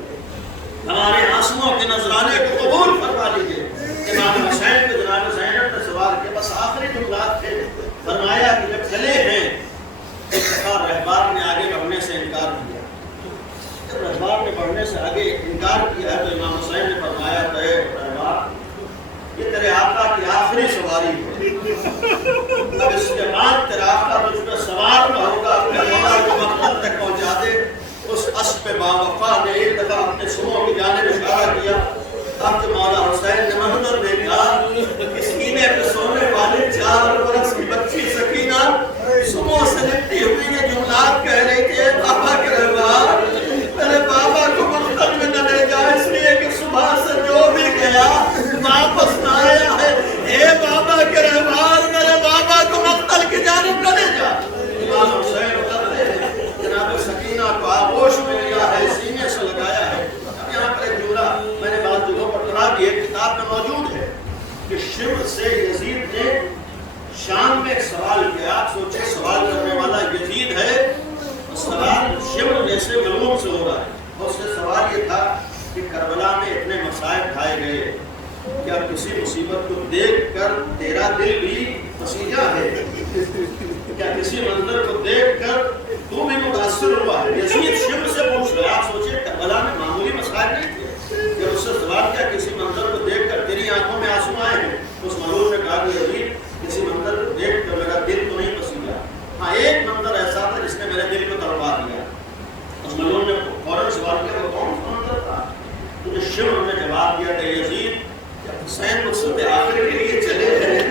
ہمارے آنسوؤں کے نذرانے کو قبول فرما لیجیے۔ امام حسین کو جناب زینب نے سوال کیا، بس آخری جملات تھے، فرمایا کہ جب چلے ہیں ایک دفعہ رہبار نے آگے بڑھنے سے انکار کیا، جب رہبار نے بڑھنے سے آگے انکار کیا ہے تو امام حسین نے فرمایا کہ رہبار یہ تیرے آقا کی آخری سواری ہے، اب اس کے بعد تیرا آقا تجھ پہ سوار نہ ہوگا، اپنے مولا کو مقصد تک پہنچا دے۔ اس اسب باوفا نے ایک دفعہ اپنے سروں کی جانب اشارہ کیا، اب جو مولا حسین نے منظر دیکھا کہ سینے پہ سونے والی 4 برس کی بچی سکینہ سموں سے لپٹی ہوئی یہ جملات کہہ رہی تھی، بابا کے کہ کربلا میں اتنے مصائب ڈھائے گئے، کیا کسی مصیبت کو دیکھ کر تیرا دل بھی پسیجا ہے؟ کیا کسی منظر کو دیکھ کر تو بھی متاثر ہوا ہے؟ یزید شمر سے پوچھ رہا ہے. آپ سوچیں کربلا میں معمولی مصائب نہیں تھے. جب اس سے سوال کیا کسی منظر کو دیکھ کر تیری آنکھوں میں آنسو آئے ہیں؟ اس معلوم نے کہا کہ یزید کسی منظر کو دیکھ کر میرا دل تو نہیں پسیجا. ہاں ایک منظر ایسا تھا جس نے میرے دل کو تڑپا دیا. اس معلوم نے فوراً سوال کیا وہ کون سا منظر تھا؟ تو شمر نے جواب دیا کہ یزید حسین مقصد آخر کے لیے چلے ہیں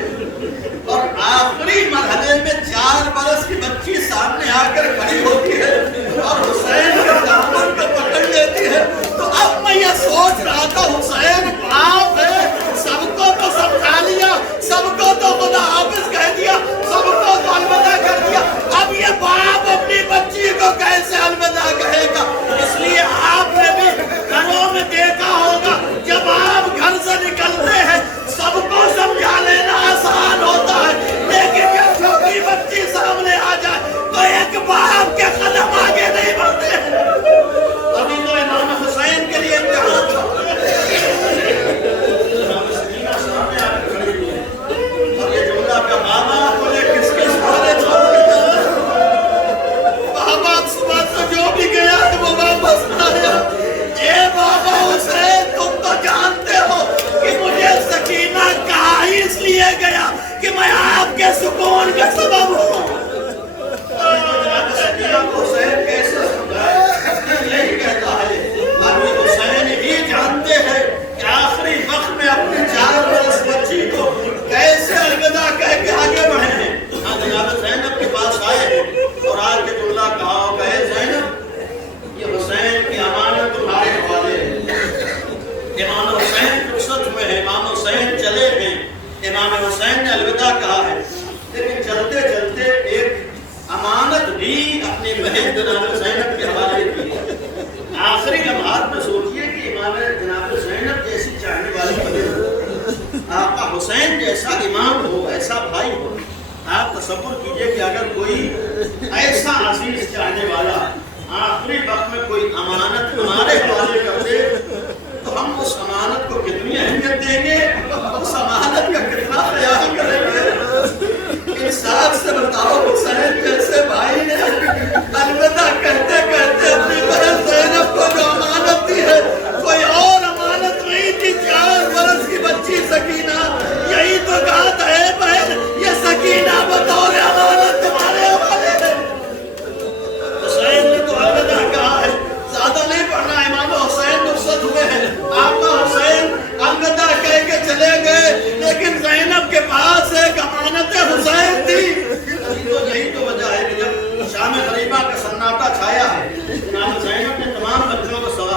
اور آخری مرحلے میں 4 برس کی بچی سامنے آ کر کھڑی ہوتی ہے اور حسین کے دامن کو پکڑ لیتی ہے. تو اب میں یہ سوچ رہا تھا حسین باپ ہے، سب کو تو سمجھا لیا، سب کو تو خدا حافظ کہہ دیا، سب کو تو الوداع کر دیا، اب یہ باپ اپنی بچی کو کیسے الوداع کہے گا؟ اس لیے آپ نے بھی گھروں میں دیکھا ہوگا جب آپ گھر سے نکلتے ہیں سب کو سمجھا لینا آسان ہوتا ہے، لیکن جب چھوٹی بچی سامنے آ جائے تو ایک باپ کے قدم آگے نہیں بڑھتے. ابھی تو امام حسین کے لیے امتحان تھا. امام سکینہ سامنے آ کر کھڑی ہوئی ہے اور یہ جملہ کا بابا بولے کس کے سہارے چھوڑ کے جانا؟ بابا صبح سے جو بھی گیا ہے وہ واپس آیا. اے بابا حسین تم تو جانتے ہو کہ مجھے سکینہ کہا ہی اس لیے گیا کہ میں آپ کے سکون کا سبب ہوں. سکینہ کو حسین کیسے سمجھائے؟ یہی کہتا ہے ابھی حسین ہی جانتے ہیں کہ آخری وقت میں اپنی 4 برس بچی کو کیسے الوداع کہہ کے آگے بڑھے ہیں. ہاں جناب زینب کے پاس آئے اور آج کے جملہ کہا ہوگا اے زینب یہ حسین کی امانت تمہارے حوالے ہے. امام حسین رخصت ہوئے ہیں، امام حسین چلے ہیں، امام حسین نے الوداع کہا ہے، لیکن چلتے چلتے ایک امانت بھی اپنی بہن جناب زینب کے حوالے کی ہے. آخری لمحات میں سوچئے کہ امام جناب زینب جیسی چاہنے والی بنے، آقا حسین جیسا امام ہو، ایسا بھائی ہو. آپ تصور کیجئے کہ اگر کوئی ایسا عزیز چاہنے والا آخری وقت میں کوئی امانت ہمارے حوالے کر دے تو ہم اس امانت کو کتنی اہمیت دیں گے، اس امانت کا کتنا خیال کریں گے. انصاف سے بتاؤ حسین جیسے بھائی نے الوداع کہتے کہتے اپنی بہن زینب کو جو امانت دی ہے کوئی اور امانت نہیں تھی، 4 برس کی بچی سکینہ. یہی تو کہا تھا اے بہن یہ سکینہ بطور امانت تمہارے حوالے ہے. حسین نے تو الوداع کہا ہے، زیادہ نہیں پڑھنا. امام حسین رخصت ہوئے ہیں، آقا حسین الوداع کہہ کے چلے گئے، لیکن زینب کے پاس ایک امانت حسین تھی. یہی تو وجہ ہے کہ جب شام غریبہ کا سناٹا چھایا ہے امام زینب نے تمام بچوں کو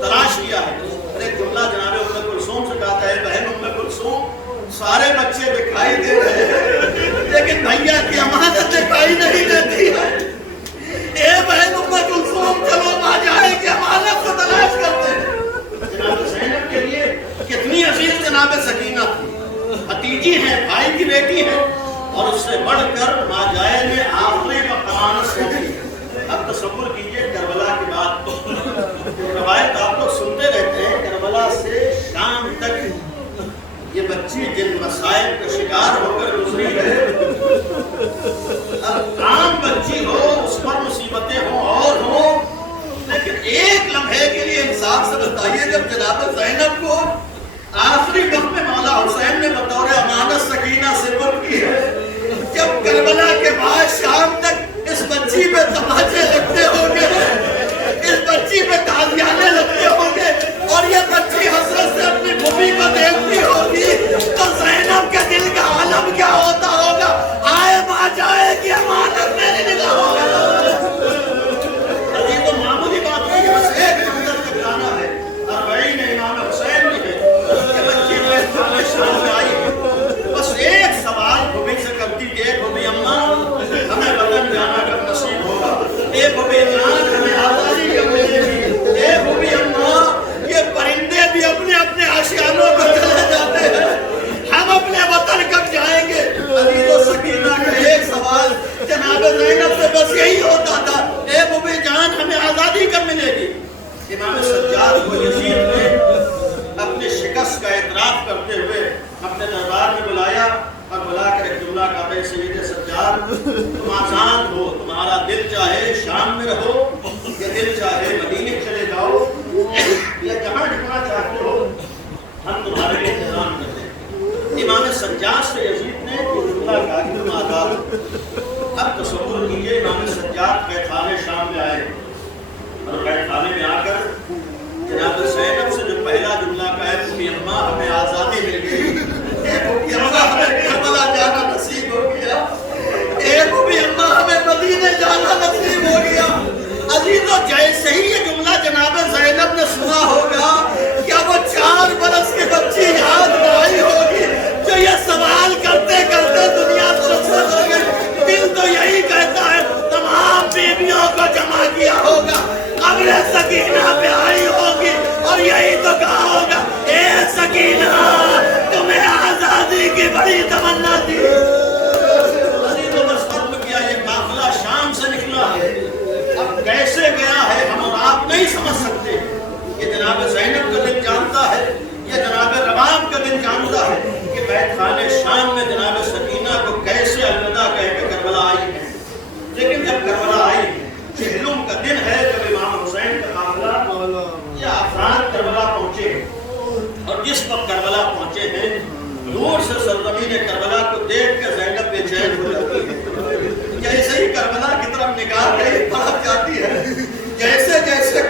تلاش کیا ہے. ایک جملہ جناب ام کلثوم سے کہا ہے بہن ام کلثوم سارے بچے دکھائی دے رہے ہیں لیکن بھیا کی امانت دکھائی نہیں دیتی ہے. اے بہن ام کلثوم چلو آ جائے کہ امانت کو تلاش کرتے ہیں. جناب زینب کے لیے کتنی عزیز جناب سکینہ تھی، بھتیجی ہیں، بھائی کی بیٹی ہے، اور اس سے بڑھ کر ماجائے نے آخری امانت سونپی. اب تصور کیجئے کربلا کے بعد روایت آپ لوگ سنتے رہتے ہیں کربلا سے شام تک یہ بچی جن مسائل کا شکار ہو کر گزری ہے. اب عام بچی ہو اس پر مصیبتیں ہوں اور ہوں، لیکن ایک لمحے کے لیے انصاف سے بتائیے جب جناب زینب کو آخری وقت میں مولا حسین نے بطور امانت سکینہ سپرد کی ہے، جب کربلا کے بعد شام تک اس بچی پہ تماچے لگتے ہوں گے، اس بچی پہ تازیانے لگتے ہوں گے اور یہ بچی حسرت سے اپنی بھومی کو دیکھتی ہوگی تو زینب کے دل کا عالم کیا ہوتا ہوگا. آئے ماں جائے کہ امانت میری نگاہوں میں. یہ تو معمولی بات نہیں ہے، بس ایک منظر کا گانا ہے. 40 امام حسین بھی ہے کہ بچی جو اس شام میں آئی ہے بس ایک سوال بھومی سے کرتی کہ اے بھومی اماں ہمیں وطن جانا کب نصیب ہوگا، اے بھومی جان ہمیں آزادی کب ملے گی، اے بھومی اماں یہ پرندے بھی اپنے اپنے آشیانوں پر چلے جاتے ہیں، ہم اپنے وطن کب جائیں گے. عزیز و سکینہ کا ایک سوال جناب زینب سے بس یہی ہوتا تھا اے بھومی جان ہمیں آزادی کب ملے گی. امام سجاد کو یزید نے کا اعتراف کرتے ہوئے اپنے دربار میں بلایا اور بلا کر ایک جملہ کہا کہ سید سجاد تم آزاد ہو، تمہارا دل چاہے شام میں رہو یا دل چاہے مدینے چلے جاؤ یا جہاں جہاں چاہتے ہو ہم تمہارے لیے انتظام کر دیں۔ امام سجاد سے یزید نے یہ جملہ کہا کہ تم آزاد ہو۔ اب تصور کیجئے امام سجاد قید خانے شام میں آئے اور قید خانے میں آ کر جناب زینب سے جو پہلا جملہ کہا ہے کہ اماں ہمیں آزادی مل گئی، اماں ہمیں کربلا جانا نصیب ہو گیا، اماں ہمیں مدینے جانا نصیب ہو گیا۔ عزیزو جیسے ہی یہ جملہ جناب زینب نے سنا ہوگا کیا وہ 4 برس کی بچی یاد نہیں ہوگی جو یہ سوال کرتے کرتے دنیا سے رخصت ہو گئی؟ دل تو یہی کہتا ہے تمام بیویوں کو جمع کیا ہوگا، قبر سکینہ پہ آئی ہوگی اور یہی تو کہا ہوگا اے سکینہ تمہیں آزادی کی بڑی تمنا تھی۔ عزیزو بس ختم کیا، یہ قافلہ شام سے نکلا ہے، اب کیسے گیا ہے ہم اور آپ نہیں سمجھ سکتے۔ یہ جناب زینب کا دل جانتا ہے، یہ جناب رباب کا دل جانتا ہے کہ قید خانے شام میں جناب سکینہ کو کیسے الوداع کہہ کے کربلا آئی ہے۔ لیکن جب کربلا آئی، چہلم کا دن ہے جب امام حسین کا قافلہ یا افراد کربلا پہنچے، اور جس وقت کربلا پہنچے ہیں دور سے سرزمین کربلا کو دیکھ کے زینب بے چین ہو جاتی ہے۔ جیسے ہی کربلا کی طرف نگاہ گئی پڑک جاتی ہے، جیسے جیسے